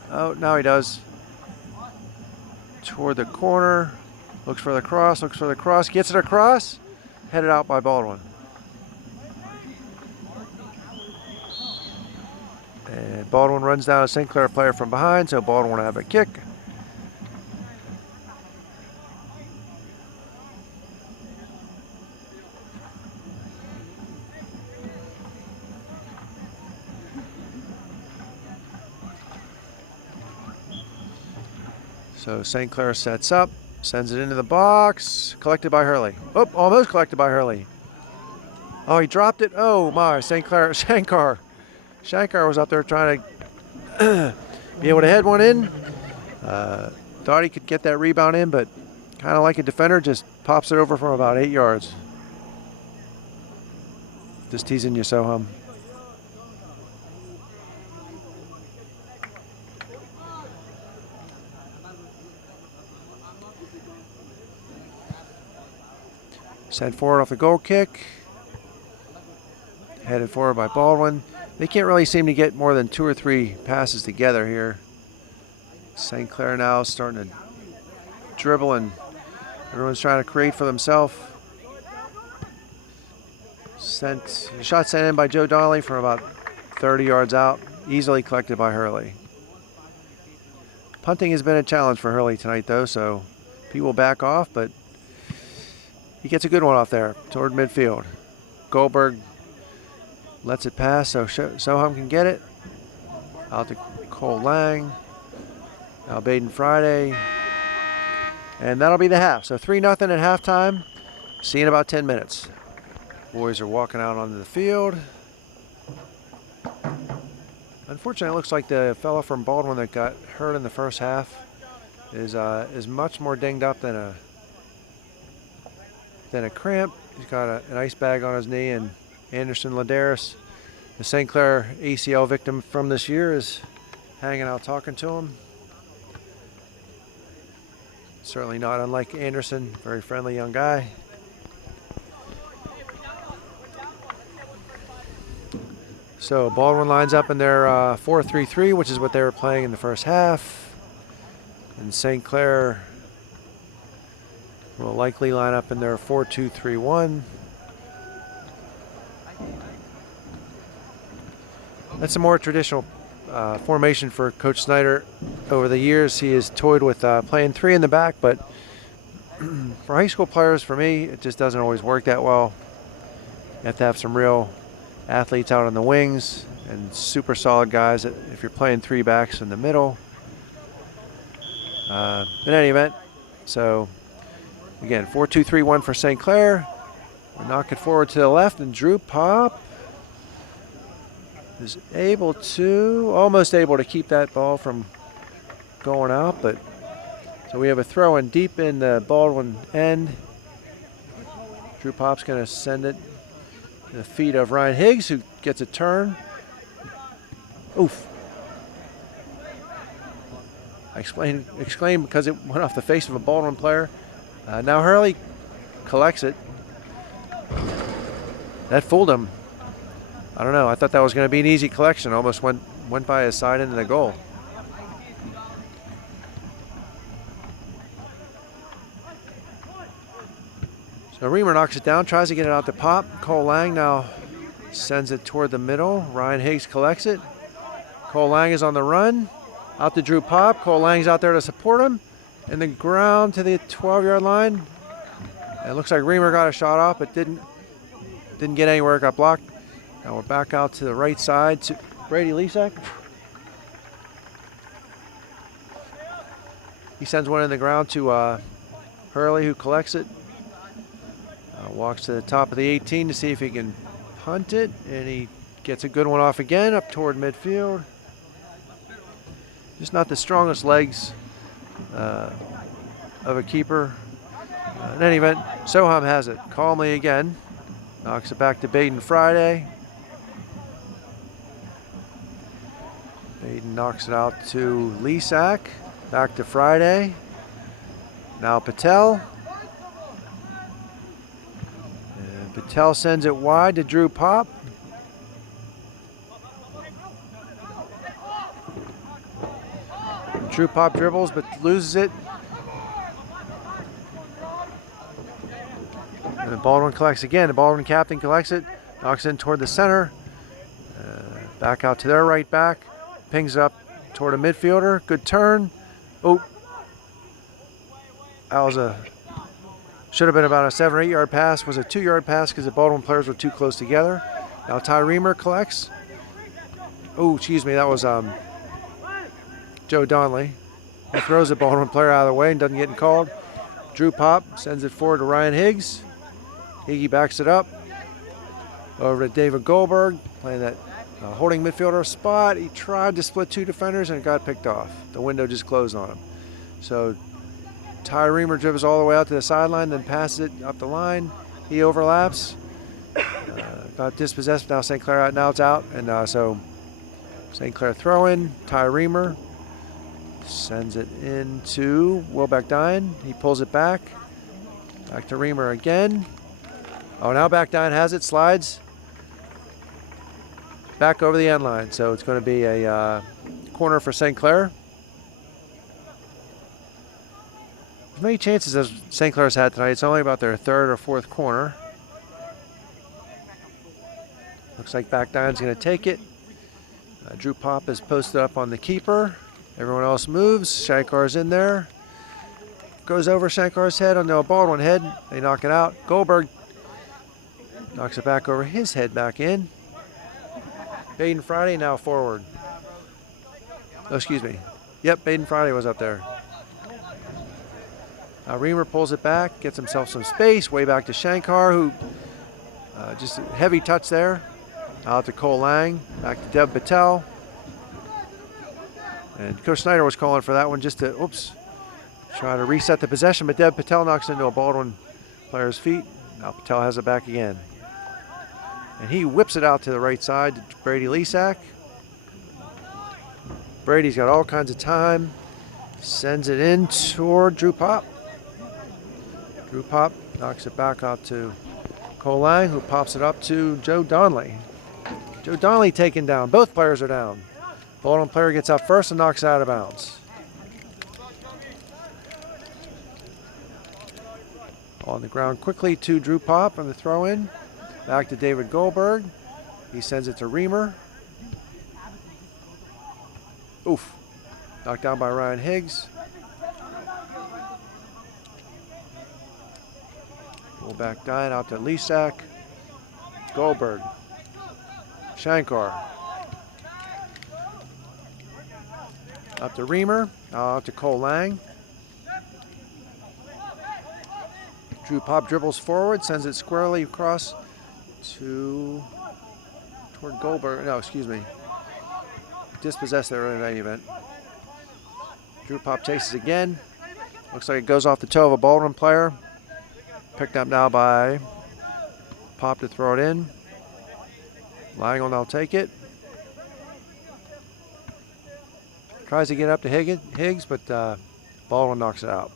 Oh, now he does. Toward the corner. Looks for the cross. Looks for the cross. Gets it across. Headed out by Baldwin. And Baldwin runs down a St. Clair player from behind, so Baldwin will have a kick. So St. Clair sets up, sends it into the box, collected by Hurley. Oh, almost collected by Hurley. Oh, he dropped it. Oh my, St. Clair, Shankar was up there trying to be able to head one in. Thought he could get that rebound in, but kind of like a defender, just pops it over from about 8 yards. Just teasing you, Soham. Sent forward off the goal kick. Headed forward by Baldwin. They can't really seem to get more than 2 or 3 passes together here. St. Clair now starting to dribble, and everyone's trying to create for themselves. Shot sent in by Joe Donnelly from about 30 yards out. Easily collected by Hurley. Punting has been a challenge for Hurley tonight, though, so he will back off, but he gets a good one off there toward midfield. Goldberg lets it pass so Soham can get it. Out to Cole Lang. Now Baden Friday. And that'll be the half. So 3-0 at halftime. See you in about 10 minutes. Boys are walking out onto the field. Unfortunately, it looks like the fellow from Baldwin that got hurt in the first half is much more dinged up than a cramp. He's got an ice bag on his knee, and Anderson Ladaris, the St. Clair ACL victim from this year, is hanging out talking to him. Certainly not unlike Anderson, very friendly young guy. So Baldwin lines up in their 4-3-3, which is what they were playing in the first half. And St. Clair will likely line up in their 4-2-3-1. That's a more traditional formation for Coach Snyder. Over the years, he has toyed with playing 3 in the back, but for high school players, for me, it just doesn't always work that well. You have to have some real athletes out on the wings and super solid guys if you're playing 3 backs in the middle. In any event, so again, 4-2-3-1 for St. Clair. We knock it forward to the left, and Drew Pop is almost able to keep that ball from going out, but so we have a throw in deep in the Baldwin end. Drew Pop's going to send it to the feet of Ryan Higgs, who gets a turn. Oof. I exclaimed because it went off the face of a Baldwin player. Now Hurley collects it. That fooled him. I don't know. I thought that was going to be an easy collection. Almost went by his side into the goal. So Reamer knocks it down, tries to get it out to Pop. Cole Lang now sends it toward the middle. Ryan Higgs collects it. Cole Lang is on the run. Out to Drew Pop. Cole Lang's out there to support him. In the ground to the 12-yard line. It looks like Reamer got a shot off, but didn't get anywhere. It got blocked. Now we're back out to the right side to Brady Lesak. He sends one in the ground to Hurley, who collects it. Walks to the top of the 18 to see if he can punt it, and he gets a good one off again up toward midfield. Just not the strongest legs of a keeper. In any event, Soham has it calmly again. Knocks it back to Baden Friday. Baden knocks it out to Lesak. Back to Friday. Now Patel. And Patel sends it wide to Drew Pop. Drew Pop dribbles but loses it. And the Baldwin collects again. The Baldwin captain collects it. Knocks in toward the center. Back out to their right back. Pings up toward a midfielder. Good turn. Oh. That was should have been about a 7 or 8 yard pass. Was a 2-yard pass because the Baldwin players were too close together. Now Ty Reamer collects. Oh, excuse me. That was Joe Donnelly. He throws the Baldwin player out of the way and doesn't get called. Drew Pop sends it forward to Ryan Higgs. Higgy backs it up. Over to David Goldberg, playing that holding midfielder spot. He tried to split 2 defenders and it got picked off. The window just closed on him. So Ty Reamer dribbles all the way out to the sideline, then passes it up the line. He overlaps. Got dispossessed. Now St. Clair out. Now it's out. And so St. Clair throw in. Ty Reamer sends it into Wilbeck Dine. He pulls it back. Back to Reamer again. Oh, now Backdine has it, slides back over the end line. So it's going to be a corner for St. Clair. As many chances as St. Clair's had tonight. It's only about their 3rd or 4th corner. Looks like Backdine's going to take it. Drew Pop is posted up on the keeper. Everyone else moves. Shankar's in there. Goes over Shankar's head onto a Baldwin head. They knock it out. Goldberg knocks it back over his head back in. Baden Friday now forward. Oh, excuse me. Yep, Baden Friday was up there. Reamer pulls it back, gets himself some space. Way back to Shankar, who just a heavy touch there. Out to Cole Lang. Back to Deb Patel. And Coach Snyder was calling for that one just to, try to reset the possession. But Deb Patel knocks into a Baldwin player's feet. Now Patel has it back again. And he whips it out to the right side to Brady Lesak. Brady's got all kinds of time. Sends it in toward Drew Pop. Drew Pop knocks it back out to Cole Lang, who pops it up to Joe Donnelly. Joe Donnelly taken down. Both players are down. Baldwin player gets up first and knocks it out of bounds. On the ground quickly to Drew Pop on the throw in. Back to David Goldberg. He sends it to Reamer. Oof. Knocked down by Ryan Higgs. Pull back Dine out to Lesak. Goldberg. Shankar. Up to Reamer. Out to Cole Lang. Drew Pop dribbles forward, sends it squarely across to toward Goldberg. No, excuse me. Dispossessed there in any event. Drew Pop chases again. Looks like it goes off the toe of a Baldwin player. Picked up now by Pop to throw it in. Lang will now take it. Tries to get up to Higgs, but Baldwin knocks it out.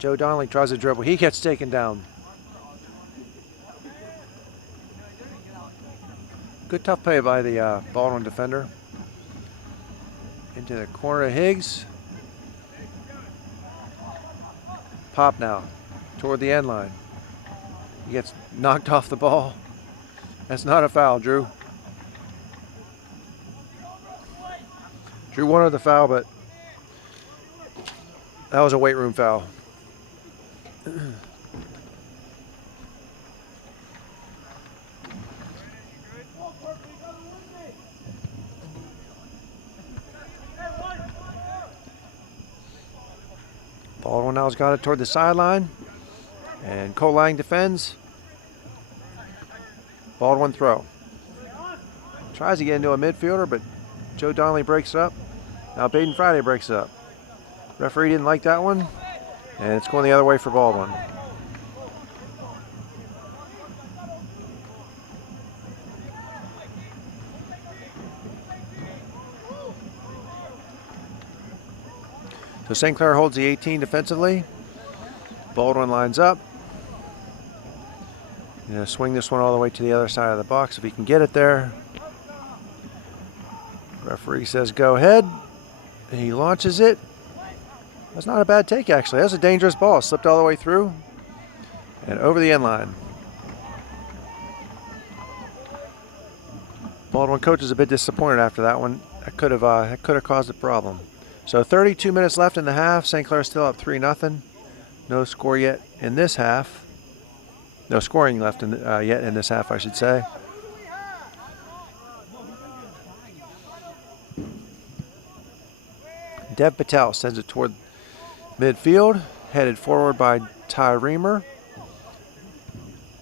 Joe Donnelly tries to dribble. He gets taken down. Good tough play by the Baldwin defender. Into the corner of Higgs. Pop now toward the end line. He gets knocked off the ball. That's not a foul, Drew. Drew wanted the foul, but that was a weight room foul. Baldwin now's got it toward the sideline, and Cole Lang defends. Baldwin throw. Tries to get into a midfielder, but Joe Donnelly breaks it up. Now Baden Friday breaks it up. Referee didn't like that one, and it's going the other way for Baldwin. So St. Clair holds the 18 defensively. Baldwin lines up. Swing this one all the way to the other side of the box if he can get it there. Referee says go ahead. And he launches it. That's not a bad take, actually. That's a dangerous ball. Slipped all the way through and over the end line. Baldwin coach is a bit disappointed after that one. That could have caused a problem. So 32 minutes left in the half. St. Clair still up 3-0. No score yet in this half. No scoring left yet in this half, I should say. Dev Patel sends it toward midfield, headed forward by Ty Reamer.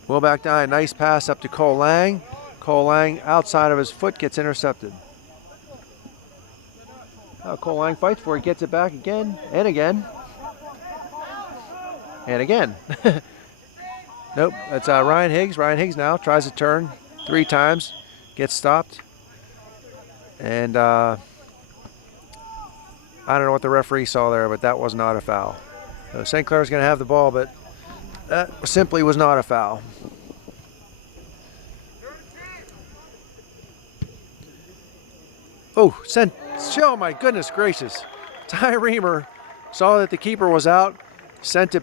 Will back down, a nice pass up to Cole Lang. Cole Lang, outside of his foot, gets intercepted. Now Cole Lang fights for it, gets it back again, and again. And again. Nope, that's Ryan Higgs. Ryan Higgs now tries to turn 3 times, gets stopped. And I don't know what the referee saw there, but that was not a foul. So St. Clair's going to have the ball, but that simply was not a foul. Oh my goodness gracious. Ty Reamer saw that the keeper was out, sent it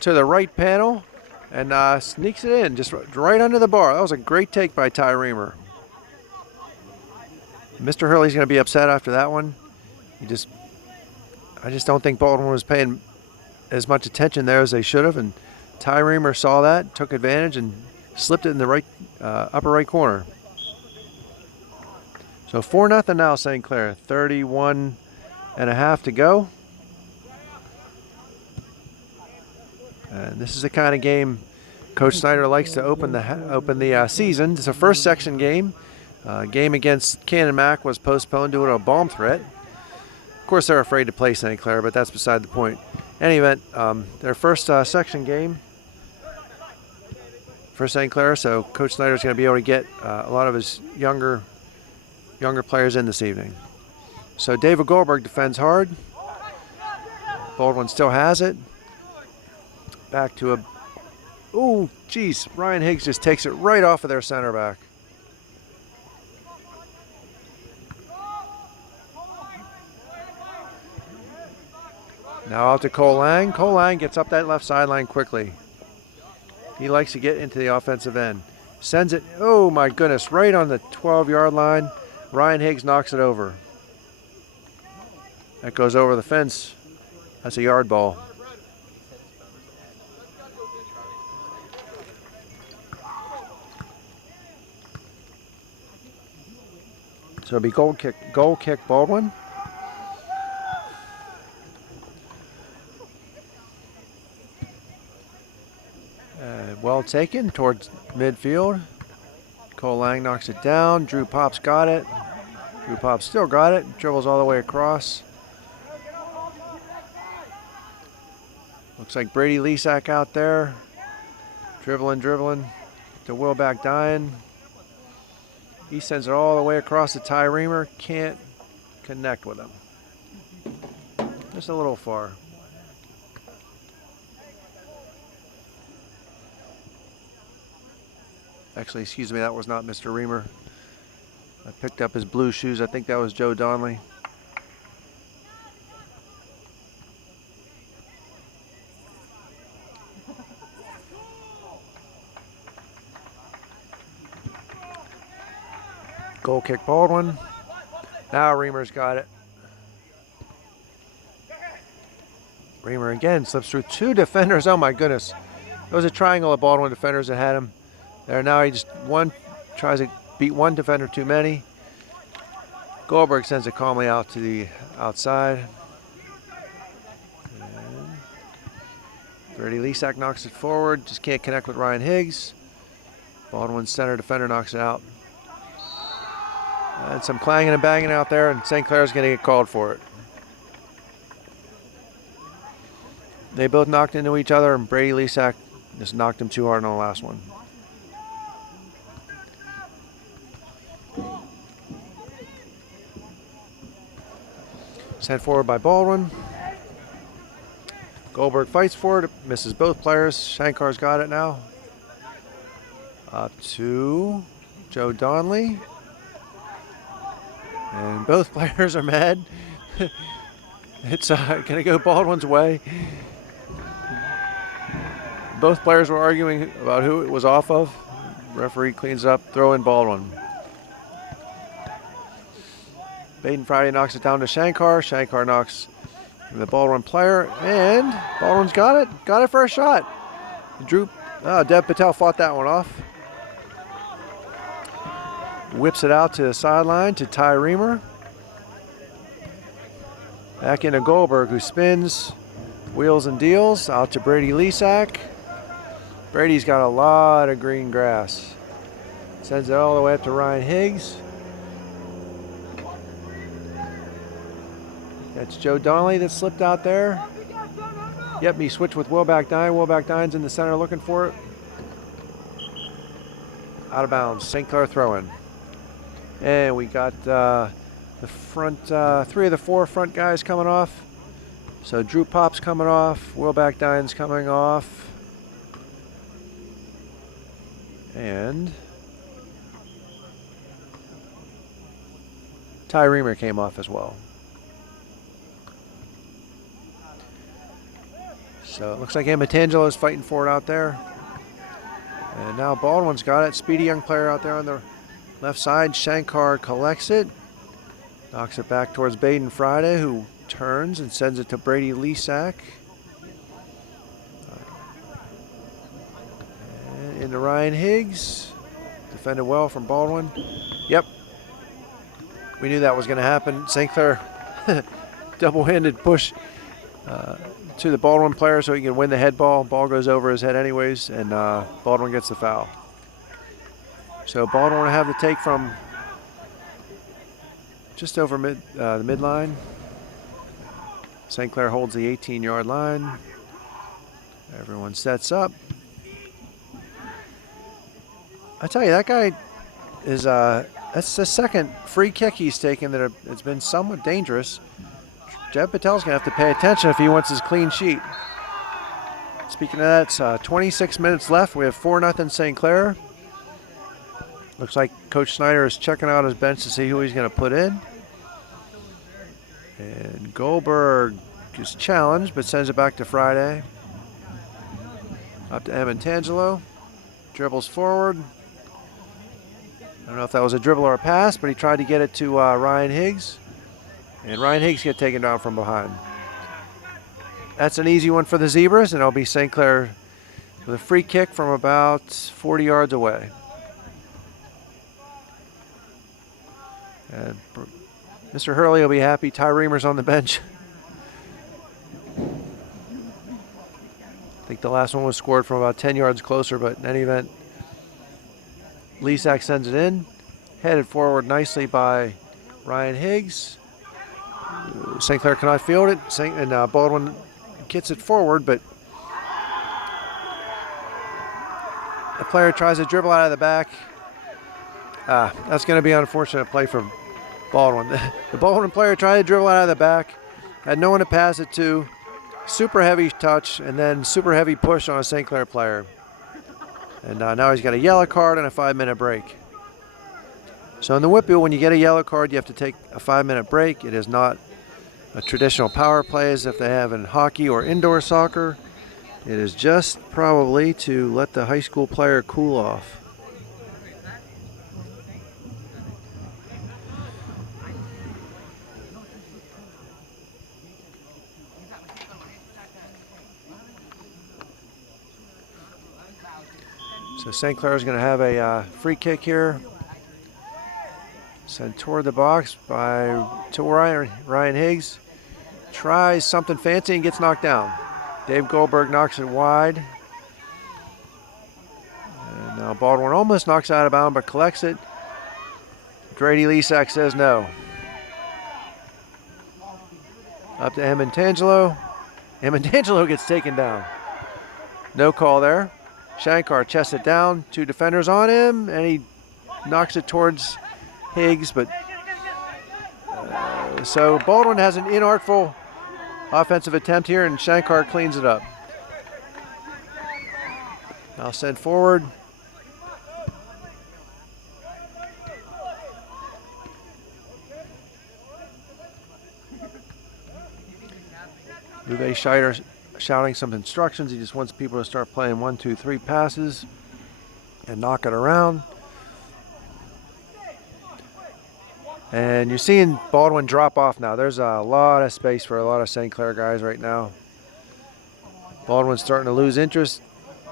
to the right panel, and sneaks it in just right under the bar. That was a great take by Ty Reamer. Mr. Hurley's going to be upset after that one. I just don't think Baldwin was paying as much attention there as they should have, and Ty Reamer saw that, took advantage, and slipped it in the right upper right corner. So 4-0 now, St. Clair. 31 and a half to go. And this is the kind of game Coach Snyder likes to open the season. It's a first section game. Game against Cannon Mac was postponed due to a bomb threat. Of course, they're afraid to play St. Clair, but that's beside the point. In any event, their first section game for St. Clair, so Coach Snyder's going to be able to get a lot of his younger players in this evening. So David Goldberg defends hard. Baldwin still has it. Back to oh, geez. Ryan Higgs just takes it right off of their center back. Now out to Cole Lang. Cole Lang gets up that left sideline quickly. He likes to get into the offensive end. Sends it, oh my goodness, right on the 12-yard line. Ryan Higgs knocks it over. That goes over the fence. That's a yard ball. So it'll be goal kick Baldwin. Well taken towards midfield. Cole Lang knocks it down. Drew Pop's got it. Drew Pop still got it. Dribbles all the way across. Looks like Brady Lesak out there. Dribbling. To Will back dying. He sends it all the way across to Ty Reamer. Can't connect with him. Just a little far. Actually, excuse me, that was not Mr. Reamer. I picked up his blue shoes. I think that was Joe Donnelly. Goal kick Baldwin. Now Reamer's got it. Reamer again slips through two defenders. Oh my goodness. There was a triangle of Baldwin defenders that had him there. Now he just tries to beat one defender too many. Goldberg sends it calmly out to the outside. And Brady Lesak knocks it forward. Just can't connect with Ryan Higgs. Baldwin's center defender knocks it out. And some clanging and banging out there, and St. Clair's going to get called for it. They both knocked into each other, and Brady Lesak just knocked him too hard on the last one. Sent forward by Baldwin. Goldberg fights for it, misses both players. Shankar's got it now. Up to Joe Donnelly. And both players are mad. It's going to go Baldwin's way. Both players were arguing about who it was off of. Referee cleans it up, throw in Baldwin. Baden Friday knocks it down to Shankar. Shankar knocks the Baldwin player, and Baldwin's got it. Got it for a shot. Dev Patel fought that one off. Whips it out to the sideline to Ty Reamer. Back into Goldberg, who spins, wheels and deals, out to Brady Lesak. Brady's got a lot of green grass. Sends it all the way up to Ryan Higgs. That's Joe Donnelly that slipped out there. Yep, he switched with Wilback Dine. Wilback Dine's in the center looking for it. Out of bounds, St. Clair throw-in. And we got the front, three of the four front guys coming off. So Drew Pop's coming off, Wilback Dine's coming off. And Ty Reamer came off as well. So it looks like Amatangelo is fighting for it out there. And now Baldwin's got it. Speedy young player out there on the left side. Shankar collects it. Knocks it back towards Baden Friday, who turns and sends it to Brady Lesak. And into Ryan Higgs. Defended well from Baldwin. Yep. We knew that was going to happen. St. Clair double-handed push to the Baldwin player so he can win the head ball. Ball goes over his head anyways, and Baldwin gets the foul. So Baldwin will have the take from just over the midline. St. Clair holds the 18-yard line. Everyone sets up. I tell you, that guy is that's the second free kick he's taken that it's been somewhat dangerous. Dev Patel's going to have to pay attention if he wants his clean sheet. Speaking of that, it's 26 minutes left. We have 4-0 St. Clair. Looks like Coach Snyder is checking out his bench to see who he's going to put in. And Goldberg is challenged, but sends it back to Friday. Up to Amatangelo. Dribbles forward. I don't know if that was a dribble or a pass, but he tried to get it to Ryan Higgs. And Ryan Higgs gets taken down from behind. That's an easy one for the Zebras, and it'll be St. Clair with a free kick from about 40 yards away. And Mr. Hurley will be happy. Ty Reamer's on the bench. I think the last one was scored from about 10 yards closer, but in any event, Lesak sends it in. Headed forward nicely by Ryan Higgs. St. Clair cannot field it, and Baldwin gets it forward, but the player tries to dribble out of the back. That's going to be an unfortunate play from Baldwin. The Baldwin player tried to dribble out of the back, had no one to pass it to. Super heavy touch and then super heavy push on a St. Clair player. And now he's got a yellow card and a 5-minute break. So in the Whitfield, when you get a yellow card, you have to take a 5-minute break. It is not a traditional power play as if they have in hockey or indoor soccer. It is just probably to let the high school player cool off. So St. Clair is going to have a free kick here. Sent toward the box to Ryan Higgs. Tries something fancy and gets knocked down. Dave Goldberg knocks it wide. And now Baldwin almost knocks it out of bounds but collects it. Grady Lesak says no. Up to Emmantangelo. Emmantangelo gets taken down. No call there. Shankar chests it down. 2 defenders on him, and he knocks it towards Higgs. But so Baldwin has an inartful offensive attempt here, and Shankar cleans it up. Now sent forward. Uwe Scheider shouting some instructions. He just wants people to start playing 1, 2, 3 passes and knock it around. And you're seeing Baldwin drop off now. There's a lot of space for a lot of St. Clair guys right now. Baldwin's starting to lose interest,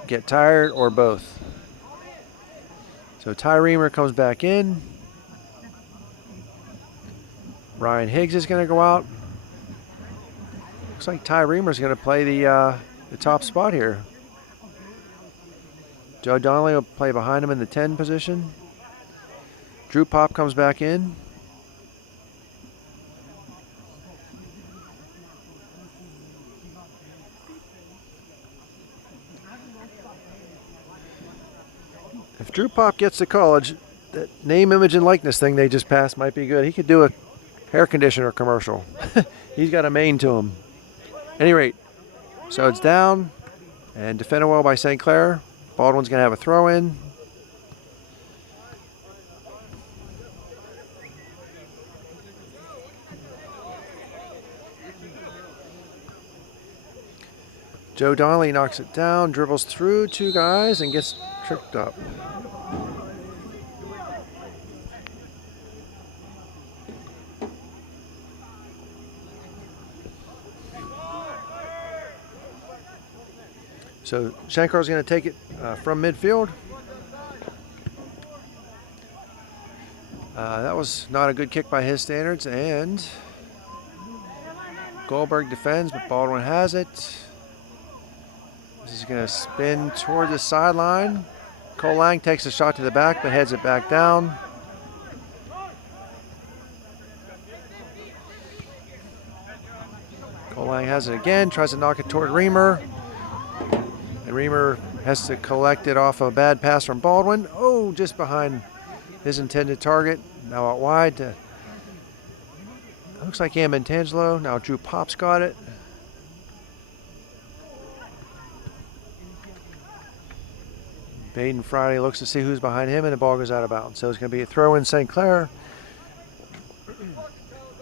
get tired, or both. So Ty Reamer comes back in. Ryan Higgs is going to go out. Looks like Ty Reamer's going to play the top spot here. Joe Donnelly will play behind him in the 10 position. Drew Pop comes back in. If Drew Pop gets to college, that name, image, and likeness thing they just passed might be good. He could do a hair conditioner commercial. He's got a mane to him. Any rate, so it's down and defended well by St. Clair. Baldwin's going to have a throw in. Joe Donnelly knocks it down, dribbles through 2 guys, and gets tripped up. So Shankar's going to take it from midfield. That was not a good kick by his standards, and Goldberg defends, but Baldwin has it. This is going to spin toward the sideline. Cole Lang takes a shot to the back, but heads it back down. Cole Lang has it again, tries to knock it toward Reamer. And Reamer has to collect it off a bad pass from Baldwin. Oh, just behind his intended target. Now out wide to, looks like Emmantangelo. Now Drew Pop's got it. Baden Friday looks to see who's behind him, and the ball goes out of bounds. So it's going to be a throw in St. Clair.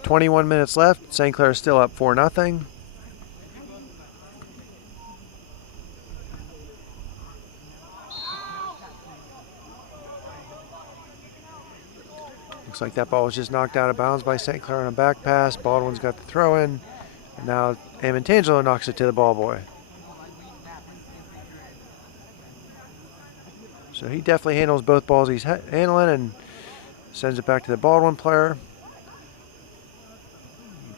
21 minutes left. St. Clair is still up 4-0. Looks like that ball was just knocked out of bounds by St. Clair on a back pass. Baldwin's got the throw in. And now Emmantangelo knocks it to the ball boy. So he definitely handles both balls he's handling and sends it back to the Baldwin player.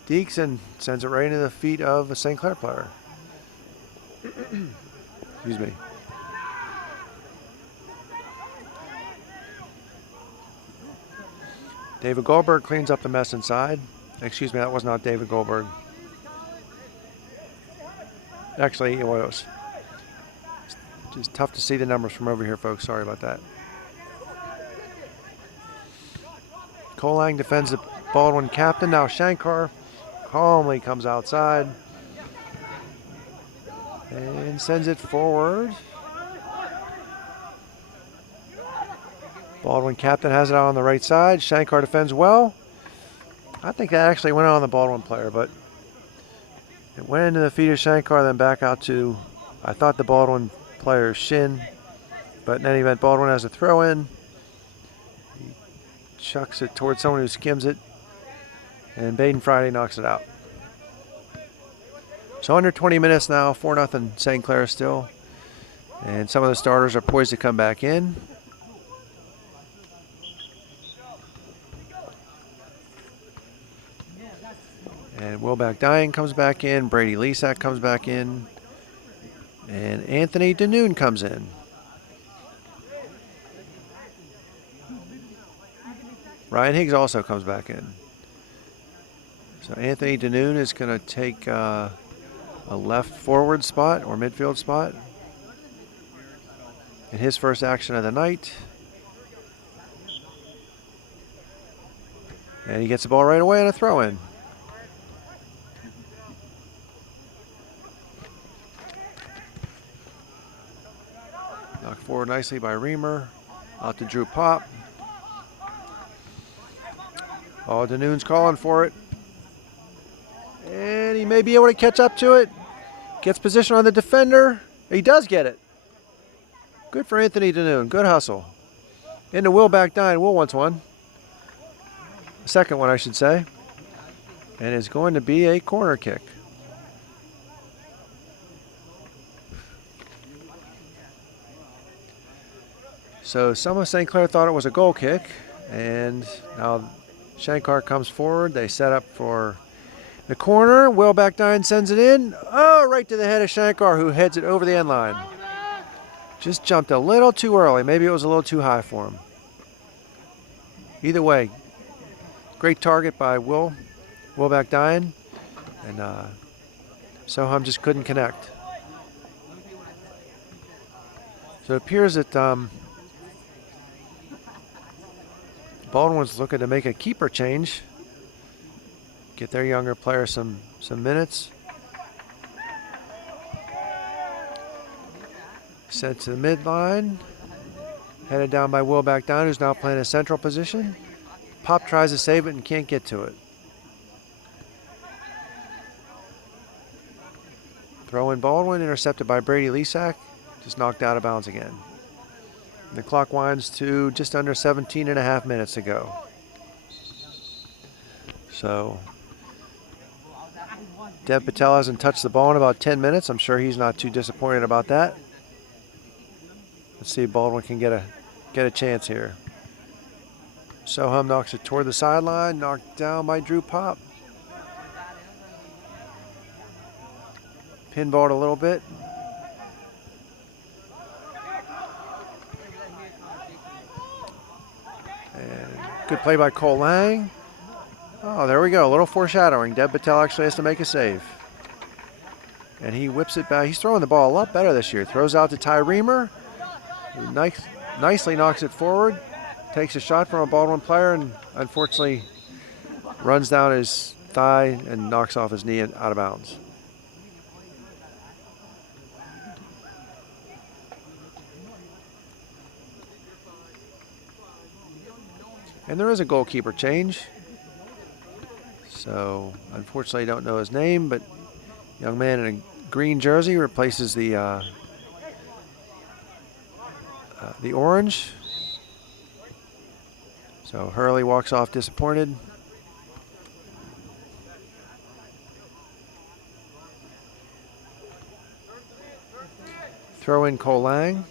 Dekes and sends it right into the feet of a St. Clair player. Excuse me. David Goldberg cleans up the mess inside. Excuse me, that was not David Goldberg. Actually, it was. It's just tough to see the numbers from over here, folks. Sorry about that. Cole Lang defends the Baldwin captain. Now Shankar calmly comes outside and sends it forward. Baldwin captain has it out on the right side. Shankar defends well. I think that actually went out on the Baldwin player, but it went into the feet of Shankar, then back out to, I thought, the Baldwin player's shin. But in any event, Baldwin has a throw in. He chucks it towards someone who skims it. And Baden Friday knocks it out. So under 20 minutes now, 4-0 St. Clair still. And some of the starters are poised to come back in. And Wilbach Dyan comes back in. Brady Lesak comes back in. And Anthony Danoon comes in. Ryan Higgs also comes back in. So Anthony Danoon is going to take a left forward spot or midfield spot in his first action of the night. And he gets the ball right away on a throw-in. Knocked forward nicely by Reamer. Out to Drew Pop. Oh, Danoon's calling for it. And he may be able to catch up to it. Gets position on the defender. He does get it. Good for Anthony Danoon. Good hustle. Into Wilbach Dyan. Will wants one. The second one, I should say. And it's going to be a corner kick. So some of St. Clair thought it was a goal kick. And now Shankar comes forward. They set up for the corner. Wilbach Dyan sends it in. Oh, right to the head of Shankar, who heads it over the end line. Just jumped a little too early. Maybe it was a little too high for him. Either way, great target by Wilbach Dyan. And Soham just couldn't connect. So it appears that Baldwin's looking to make a keeper change. Get their younger player some minutes. Sent to the midline. Headed down by Wilbach Dyan, who's now playing a central position. Pop tries to save it and can't get to it. Throw in Baldwin, intercepted by Brady Lesak. Just knocked out of bounds again. The clock winds to just under 17 and a half minutes to go. So Dev Patel hasn't touched the ball in about 10 minutes. I'm sure he's not too disappointed about that. Let's see if Baldwin can get a chance here. Soham knocks it toward the sideline, knocked down by Drew Pop. Pinballed a little bit. And good play by Cole Lang. Oh, there we go. A little foreshadowing. Dev Patel actually has to make a save. And he whips it back. He's throwing the ball a lot better this year. Throws out to Ty Reamer, who nicely knocks it forward. Takes a shot from a Baldwin player and unfortunately runs down his thigh and knocks off his knee and out of bounds. And there is a goalkeeper change. So, unfortunately, I don't know his name, but young man in a green jersey replaces the orange. So Hurley walks off disappointed. Throw in Cole Lang.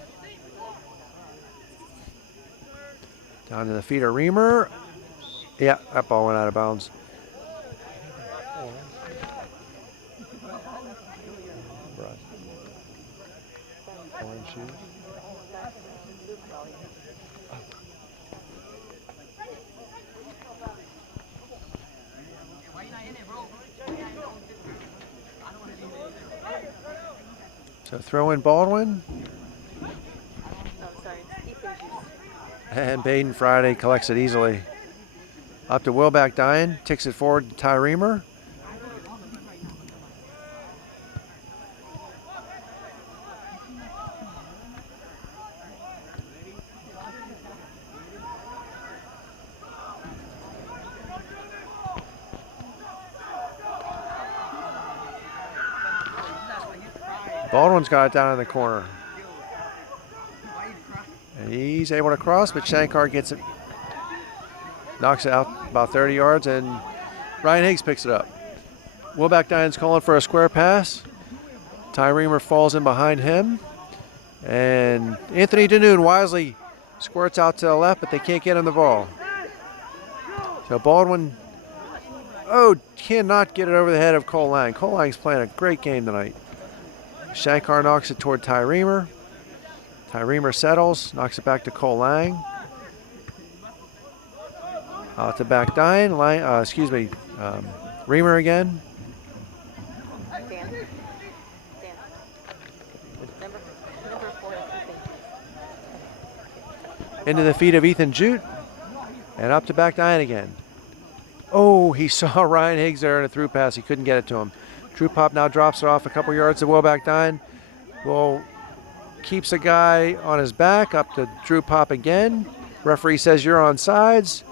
Down to the feet of Reamer. Yeah, that ball went out of bounds. Orange shoes. So throw in Baldwin. And Baden Friday collects it easily. Up to Wilback Dian, ticks it forward to Ty Reamer. Baldwin's got it down in the corner. And he's able to cross, but Shankar gets it, knocks it out about 30 yards, and Ryan Higgs picks it up. Wilback Dian's calling for a square pass. Ty Reamer falls in behind him. And Anthony Danoon wisely squirts out to the left, but they can't get him the ball. So Baldwin, cannot get it over the head of Cole Lang. Cole Lang's playing a great game tonight. Shankar knocks it toward Ty Reamer. Ty Reamer settles, knocks it back to Cole Lang. Out to back Dian, Reamer again. Into the feet of Ethan Jute, and up to back Dian again. Oh, he saw Ryan Higgs there in a through pass. He couldn't get it to him. Drew Pop now drops it off a couple yards to Wilback Dian. Keeps a guy on his back, up to Drew Pop again. Referee says you're on sides.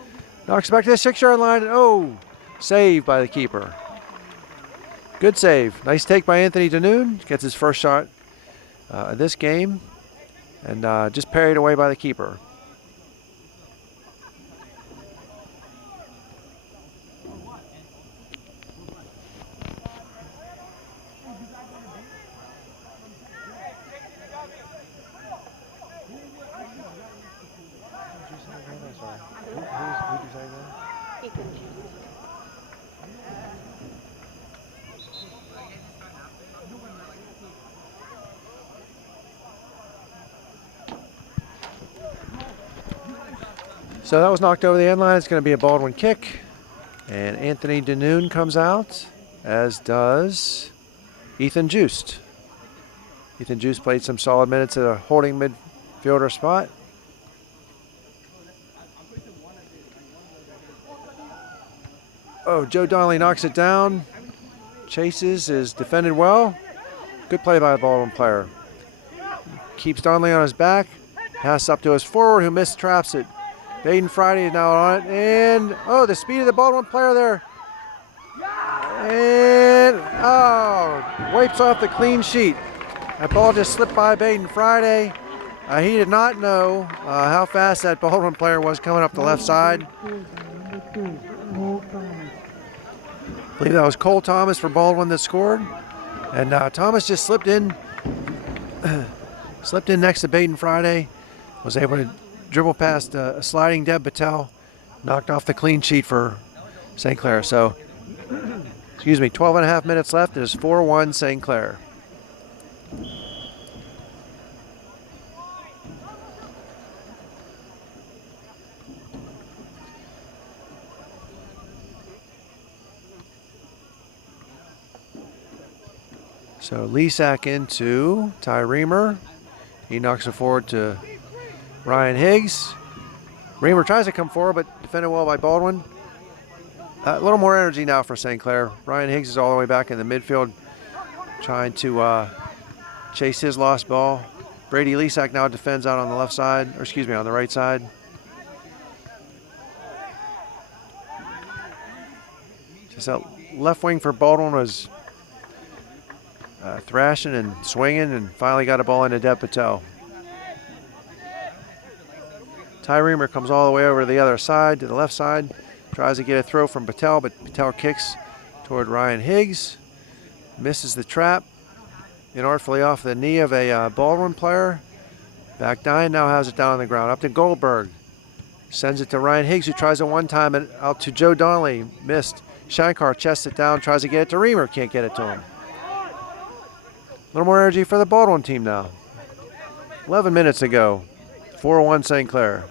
Knocks it back to the 6-yard line. Oh, saved by the keeper. Good save. Nice take by Anthony Danoon. Gets his first shot of this game. And just parried away by the keeper. So that was knocked over the end line. It's going to be a Baldwin kick. And Anthony Danoon comes out, as does Ethan Joost. Ethan Joost played some solid minutes at a holding midfielder spot. Oh, Joe Donnelly knocks it down. Chases, is defended well. Good play by a Baldwin player. Keeps Donnelly on his back. Pass up to his forward, who mistraps it. Baden Friday is now on it, and the speed of the Baldwin player there. And wipes off the clean sheet. That ball just slipped by Baden Friday. He did not know how fast that Baldwin player was coming up the left side. I believe that was Cole Thomas for Baldwin that scored. And Thomas just slipped in next to Baden Friday. Was able to dribble past a sliding Deb Patel, knocked off the clean sheet for St. Clair. So, 12 and a half minutes left. It is 4-1 St. Clair. So Lesack into Ty Reamer. He knocks it forward to Ryan Higgs. Reamer tries to come forward, but defended well by Baldwin. A little more energy now for St. Clair. Ryan Higgs is all the way back in the midfield, trying to chase his lost ball. Brady Lesack now defends out on the left side, on the right side. Just that left wing for Baldwin was thrashing and swinging, and finally got a ball into Deb Patel. Ty Reamer comes all the way over to the other side, to the left side. Tries to get a throw from Patel, but Patel kicks toward Ryan Higgs. Misses the trap. Inartfully off the knee of a Baldwin player. Back Dian now has it down on the ground. Up to Goldberg. Sends it to Ryan Higgs, who tries a one-time and out to Joe Donnelly. Missed. Shankar chests it down, tries to get it to Reamer. Can't get it to him. A little more energy for the Baldwin team now. 11 minutes to go. 4-1 St. Clair.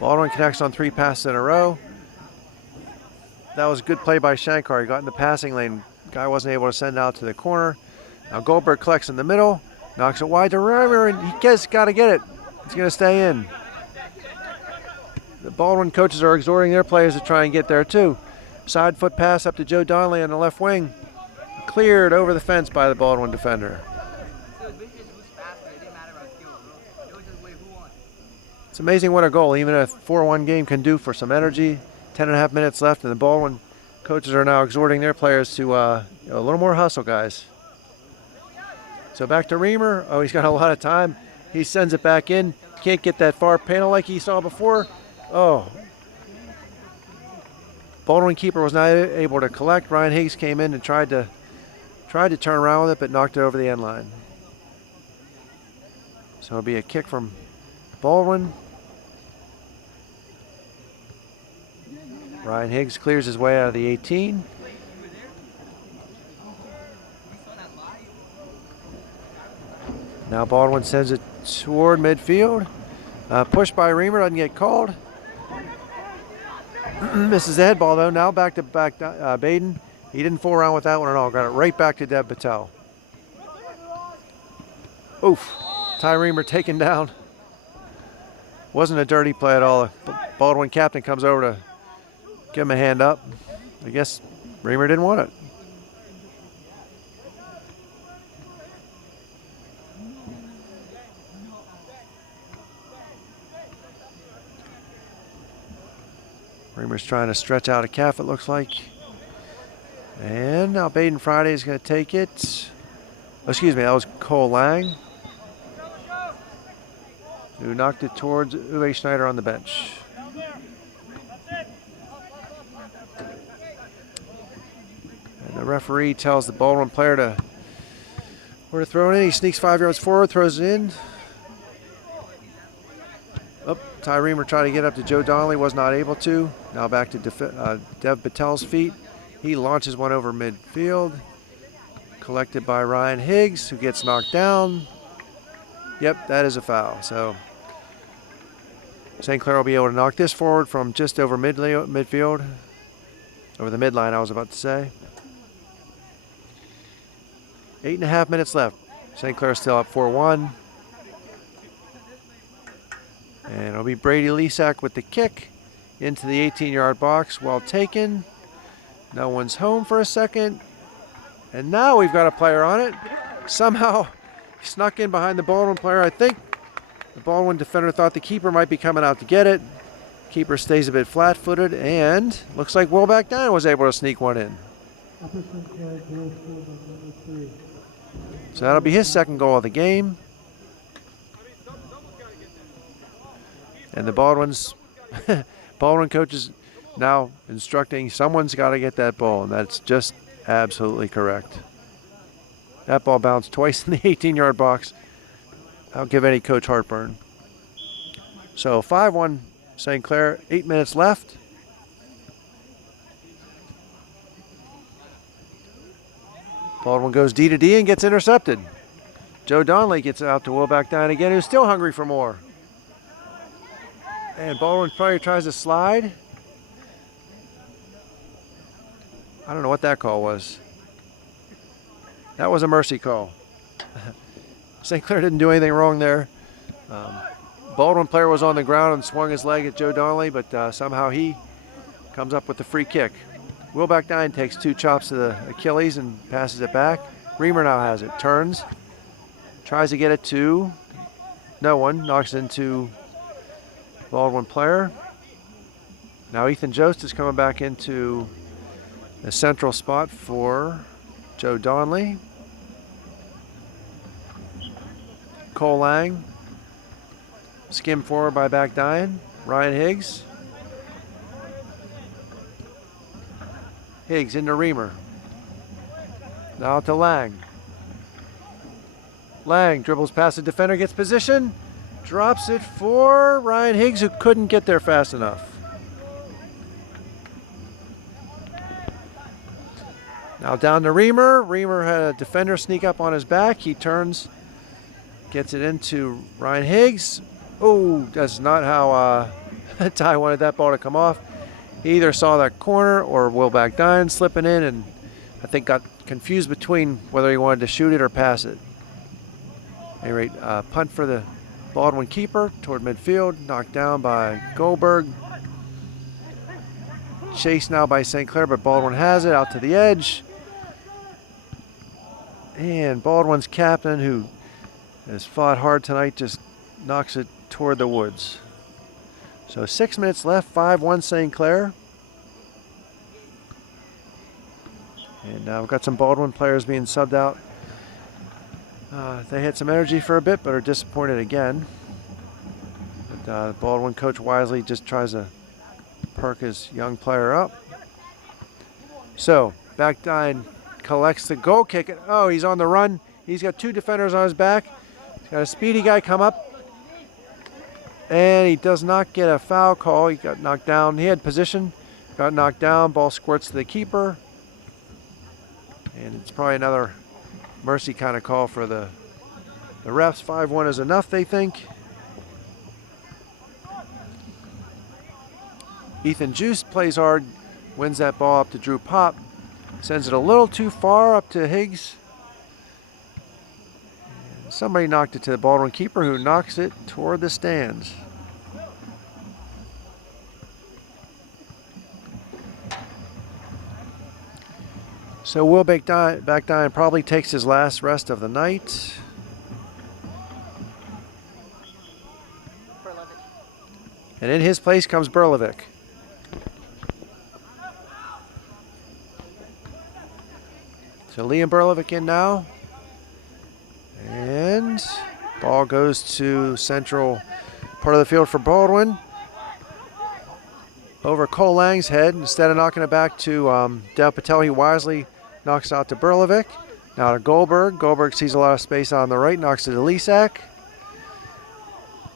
Baldwin connects on 3 passes in a row. That was a good play by Shankar. He got in the passing lane. Guy wasn't able to send out to the corner. Now Goldberg collects in the middle, knocks it wide to Reimer, and he got to get it. He's going to stay in. The Baldwin coaches are exhorting their players to try and get there too. Side foot pass up to Joe Donnelly on the left wing. Cleared over the fence by the Baldwin defender. It's amazing what a goal, even a 4-1 game, can do for some energy. 10.5 minutes left, and the Baldwin coaches are now exhorting their players to a little more hustle, guys. So back to Reimer. Oh, he's got a lot of time. He sends it back in. Can't get that far panel like he saw before. Oh. Baldwin keeper was not able to collect. Ryan Higgs came in and tried to turn around with it, but knocked it over the end line. So it'll be a kick from Baldwin. Ryan Higgs clears his way out of the 18. Now Baldwin sends it toward midfield. Pushed by Reimer, doesn't get called. Misses the head ball though. Now back to Baden. He didn't fool around with that one at all. Got it right back to Dev Patel. Oof. Ty Reimer taken down. Wasn't a dirty play at all. Baldwin captain comes over to give him a hand up. I guess Reimer didn't want it. Reimer's trying to stretch out a calf, it looks like. And now Baden Friday is going to take it. Oh, excuse me, that was Cole Lang, who knocked it towards Uwe Schneider on the bench. And the referee tells the Baldwin player where to throw it in. He sneaks 5 yards forward, throws it in. Oh, Ty Reimer tried to get up to Joe Donnelly, was not able to. Now back to Dev Patel's feet. He launches one over midfield. Collected by Ryan Higgs, who gets knocked down. Yep, that is a foul. So St. Clair will be able to knock this forward from just over midfield. Over the midline, I was about to say. 8.5 minutes left. St. Clair still up 4-1. And it'll be Brady Lesak with the kick into the 18-yard box. Well taken. No one's home for a second. And now we've got a player on it. Somehow he snuck in behind the Baldwin player. I think the Baldwin defender thought the keeper might be coming out to get it. Keeper stays a bit flat-footed, and looks like Will back down was able to sneak one in. So that'll be his second goal of the game. And the Baldwin coach is now instructing someone's got to get that ball, and that's just absolutely correct. That ball bounced twice in the 18-yard box. I'll give any coach heartburn. So 5-1 St. Clair, 8 minutes left. Baldwin goes D to D and gets intercepted. Joe Donnelly gets it out to Will back down again, who's still hungry for more. And Baldwin probably tries to slide. I don't know what that call was. That was a mercy call. St. Clair didn't do anything wrong there. Baldwin player was on the ground and swung his leg at Joe Donnelly, but somehow he comes up with the free kick. Will back nine takes 2 chops to the Achilles and passes it back. Reimer now has it. Turns. Tries to get it to no one. Knocks into Baldwin player. Now Ethan Jost is coming back into the central spot for Joe Donnelly. Cole Lang. Skimmed forward by Backdine. Ryan Higgs. Higgs into Reimer. Now to Lang. Lang dribbles past the defender, gets position, drops it for Ryan Higgs, who couldn't get there fast enough. Now down to Reamer. Reamer had a defender sneak up on his back. He turns, gets it into Ryan Higgs. Oh, that's not how Ty wanted that ball to come off. He either saw that corner or Will Bagdine slipping in, and I think got confused between whether he wanted to shoot it or pass it. At any rate, punt for the Baldwin keeper toward midfield, knocked down by Goldberg. Chased now by St. Clair, but Baldwin has it out to the edge. And Baldwin's captain, who has fought hard tonight, just knocks it toward the woods. So 6 minutes left, 5-1 St. Clair. And we've got some Baldwin players being subbed out. They had some energy for a bit, but are disappointed again. But Baldwin coach wisely just tries to perk his young player up. So Bagdine collects the goal kick. Oh, he's on the run. He's got 2 defenders on his back. He's got a speedy guy come up. And he does not get a foul call. He got knocked down. He had position, got knocked down. Ball squirts to the keeper. And it's probably another mercy kind of call for the refs. 5-1 is enough, they think. Ethan Juice plays hard, wins that ball up to Drew Pop. Sends it a little too far up to Higgs. And somebody knocked it to the Baldwin keeper, who knocks it toward the stands. So Will Bagdine probably takes his last rest of the night. And in his place comes Berlovic. So Liam Berlovic in now. And ball goes to central part of the field for Baldwin. Over Cole Lang's head. Instead of knocking it back to Del Patel, he wisely knocks out to Berlovic. Now to Goldberg. Goldberg sees a lot of space on the right, knocks it to Lisak.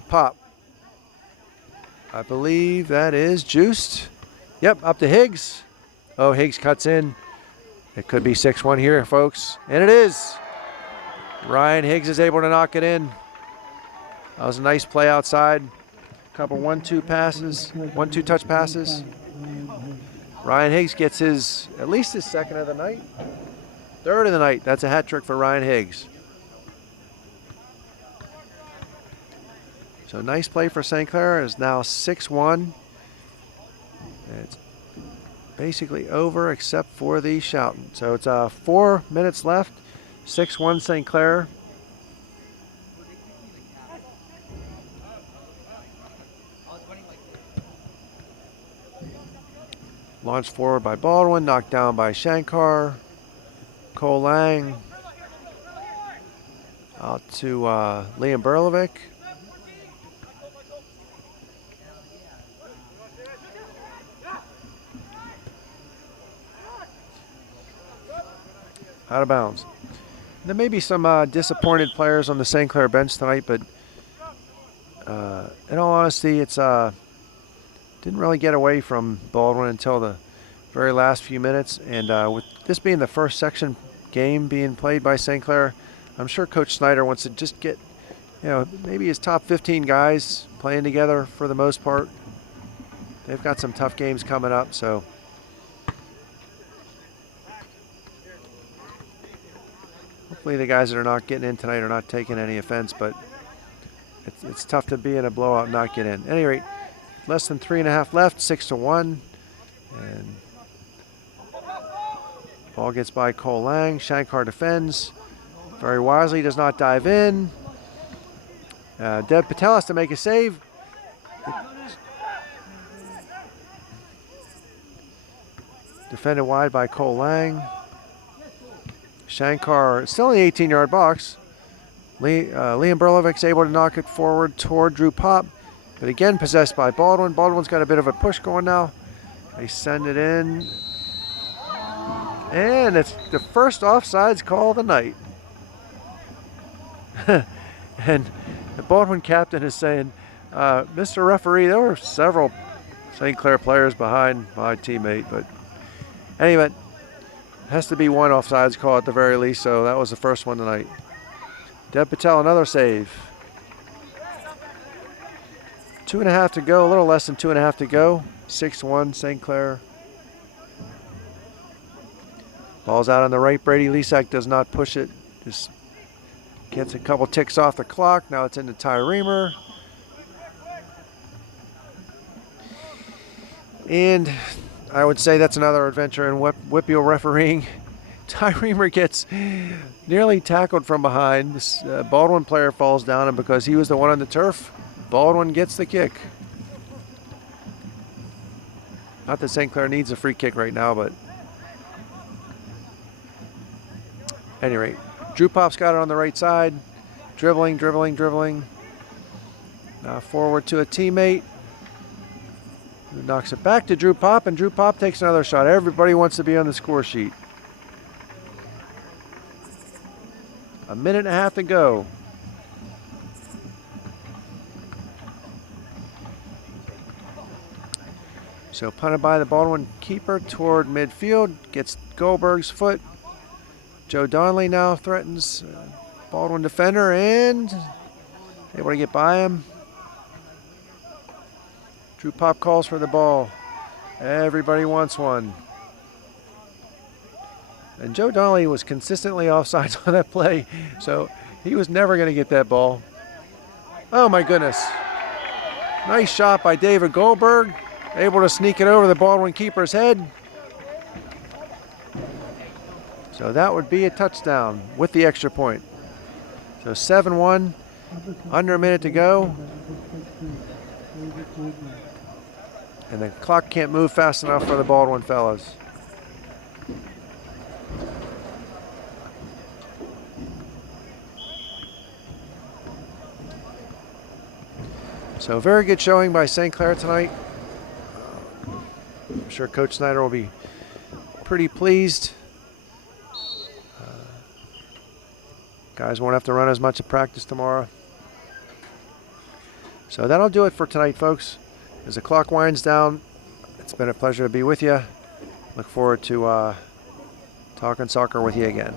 Pop. I believe that is juiced. Yep, up to Higgs. Oh, Higgs cuts in. It could be 6-1 here, folks. And it is. Ryan Higgs is able to knock it in. That was a nice play outside. A couple 1-2 passes, 1-2 touch passes. Ryan Higgs gets at least his second of the night. Third of the night. That's a hat trick for Ryan Higgs. So nice play for St. Clair. It's now 6-1. It's basically over except for the shouting. So it's 4 minutes left. 6-1 St. Clair. Launched forward by Baldwin, knocked down by Shankar. Cole Lang out to Liam Berlovic. Out of bounds. There may be some disappointed players on the St. Clair bench tonight, but in all honesty, it's didn't really get away from Baldwin until the very last few minutes. And with this being the first section game being played by St. Clair, I'm sure Coach Snyder wants to just get, maybe his top 15 guys playing together for the most part. They've got some tough games coming up, so. Hopefully the guys that are not getting in tonight are not taking any offense, but it's tough to be in a blowout and not get in. At any rate, less than 3.5 left, 6-1. And ball gets by Cole Lang. Shankar defends very wisely, does not dive in. Dev Patel has to make a save. Defended wide by Cole Lang. Shankar still in the 18-yard box. Liam Berlovic's able to knock it forward toward Drew Pop, but again possessed by Baldwin. Baldwin's got a bit of a push going now. They send it in, and it's the first offsides call of the night. And the Baldwin captain is saying, Mr. Referee, there were several St. Clair players behind my teammate, but anyway, Has to be one offsides call at the very least, so that was the first one tonight. Dev Patel, another save. 2.5 to go, a little less than 2.5 to go. 6-1, St. Clair. Ball's out on the right. Brady Lesak does not push it. Just gets a couple ticks off the clock. Now it's into Ty Reamer. And I would say that's another adventure in Whippeal refereeing. Ty Reamer gets nearly tackled from behind. This Baldwin player falls down, and because he was the one on the turf, Baldwin gets the kick. Not that St. Clair needs a free kick right now, but at any rate, Drew Pop's got it on the right side. Dribbling. Now forward to a teammate, who knocks it back to Drew Pop, and Drew Pop takes another shot. Everybody wants to be on the score sheet. 1.5 minutes to go. So punted by the Baldwin keeper toward midfield. Gets Goldberg's foot. Joe Donnelly now threatens Baldwin defender and able to get by him. Drew Pop calls for the ball. Everybody wants one. And Joe Donnelly was consistently offsides on that play, so he was never going to get that ball. Oh my goodness. Nice shot by David Goldberg. Able to sneak it over the Baldwin keeper's head. So that would be a touchdown with the extra point. So 7-1, under a minute to go. And the clock can't move fast enough for the Baldwin fellas. So very good showing by St. Clair tonight. I'm sure Coach Snyder will be pretty pleased. Guys won't have to run as much at practice tomorrow. So that'll do it for tonight, folks. As the clock winds down, it's been a pleasure to be with you. Look forward to talking soccer with you again.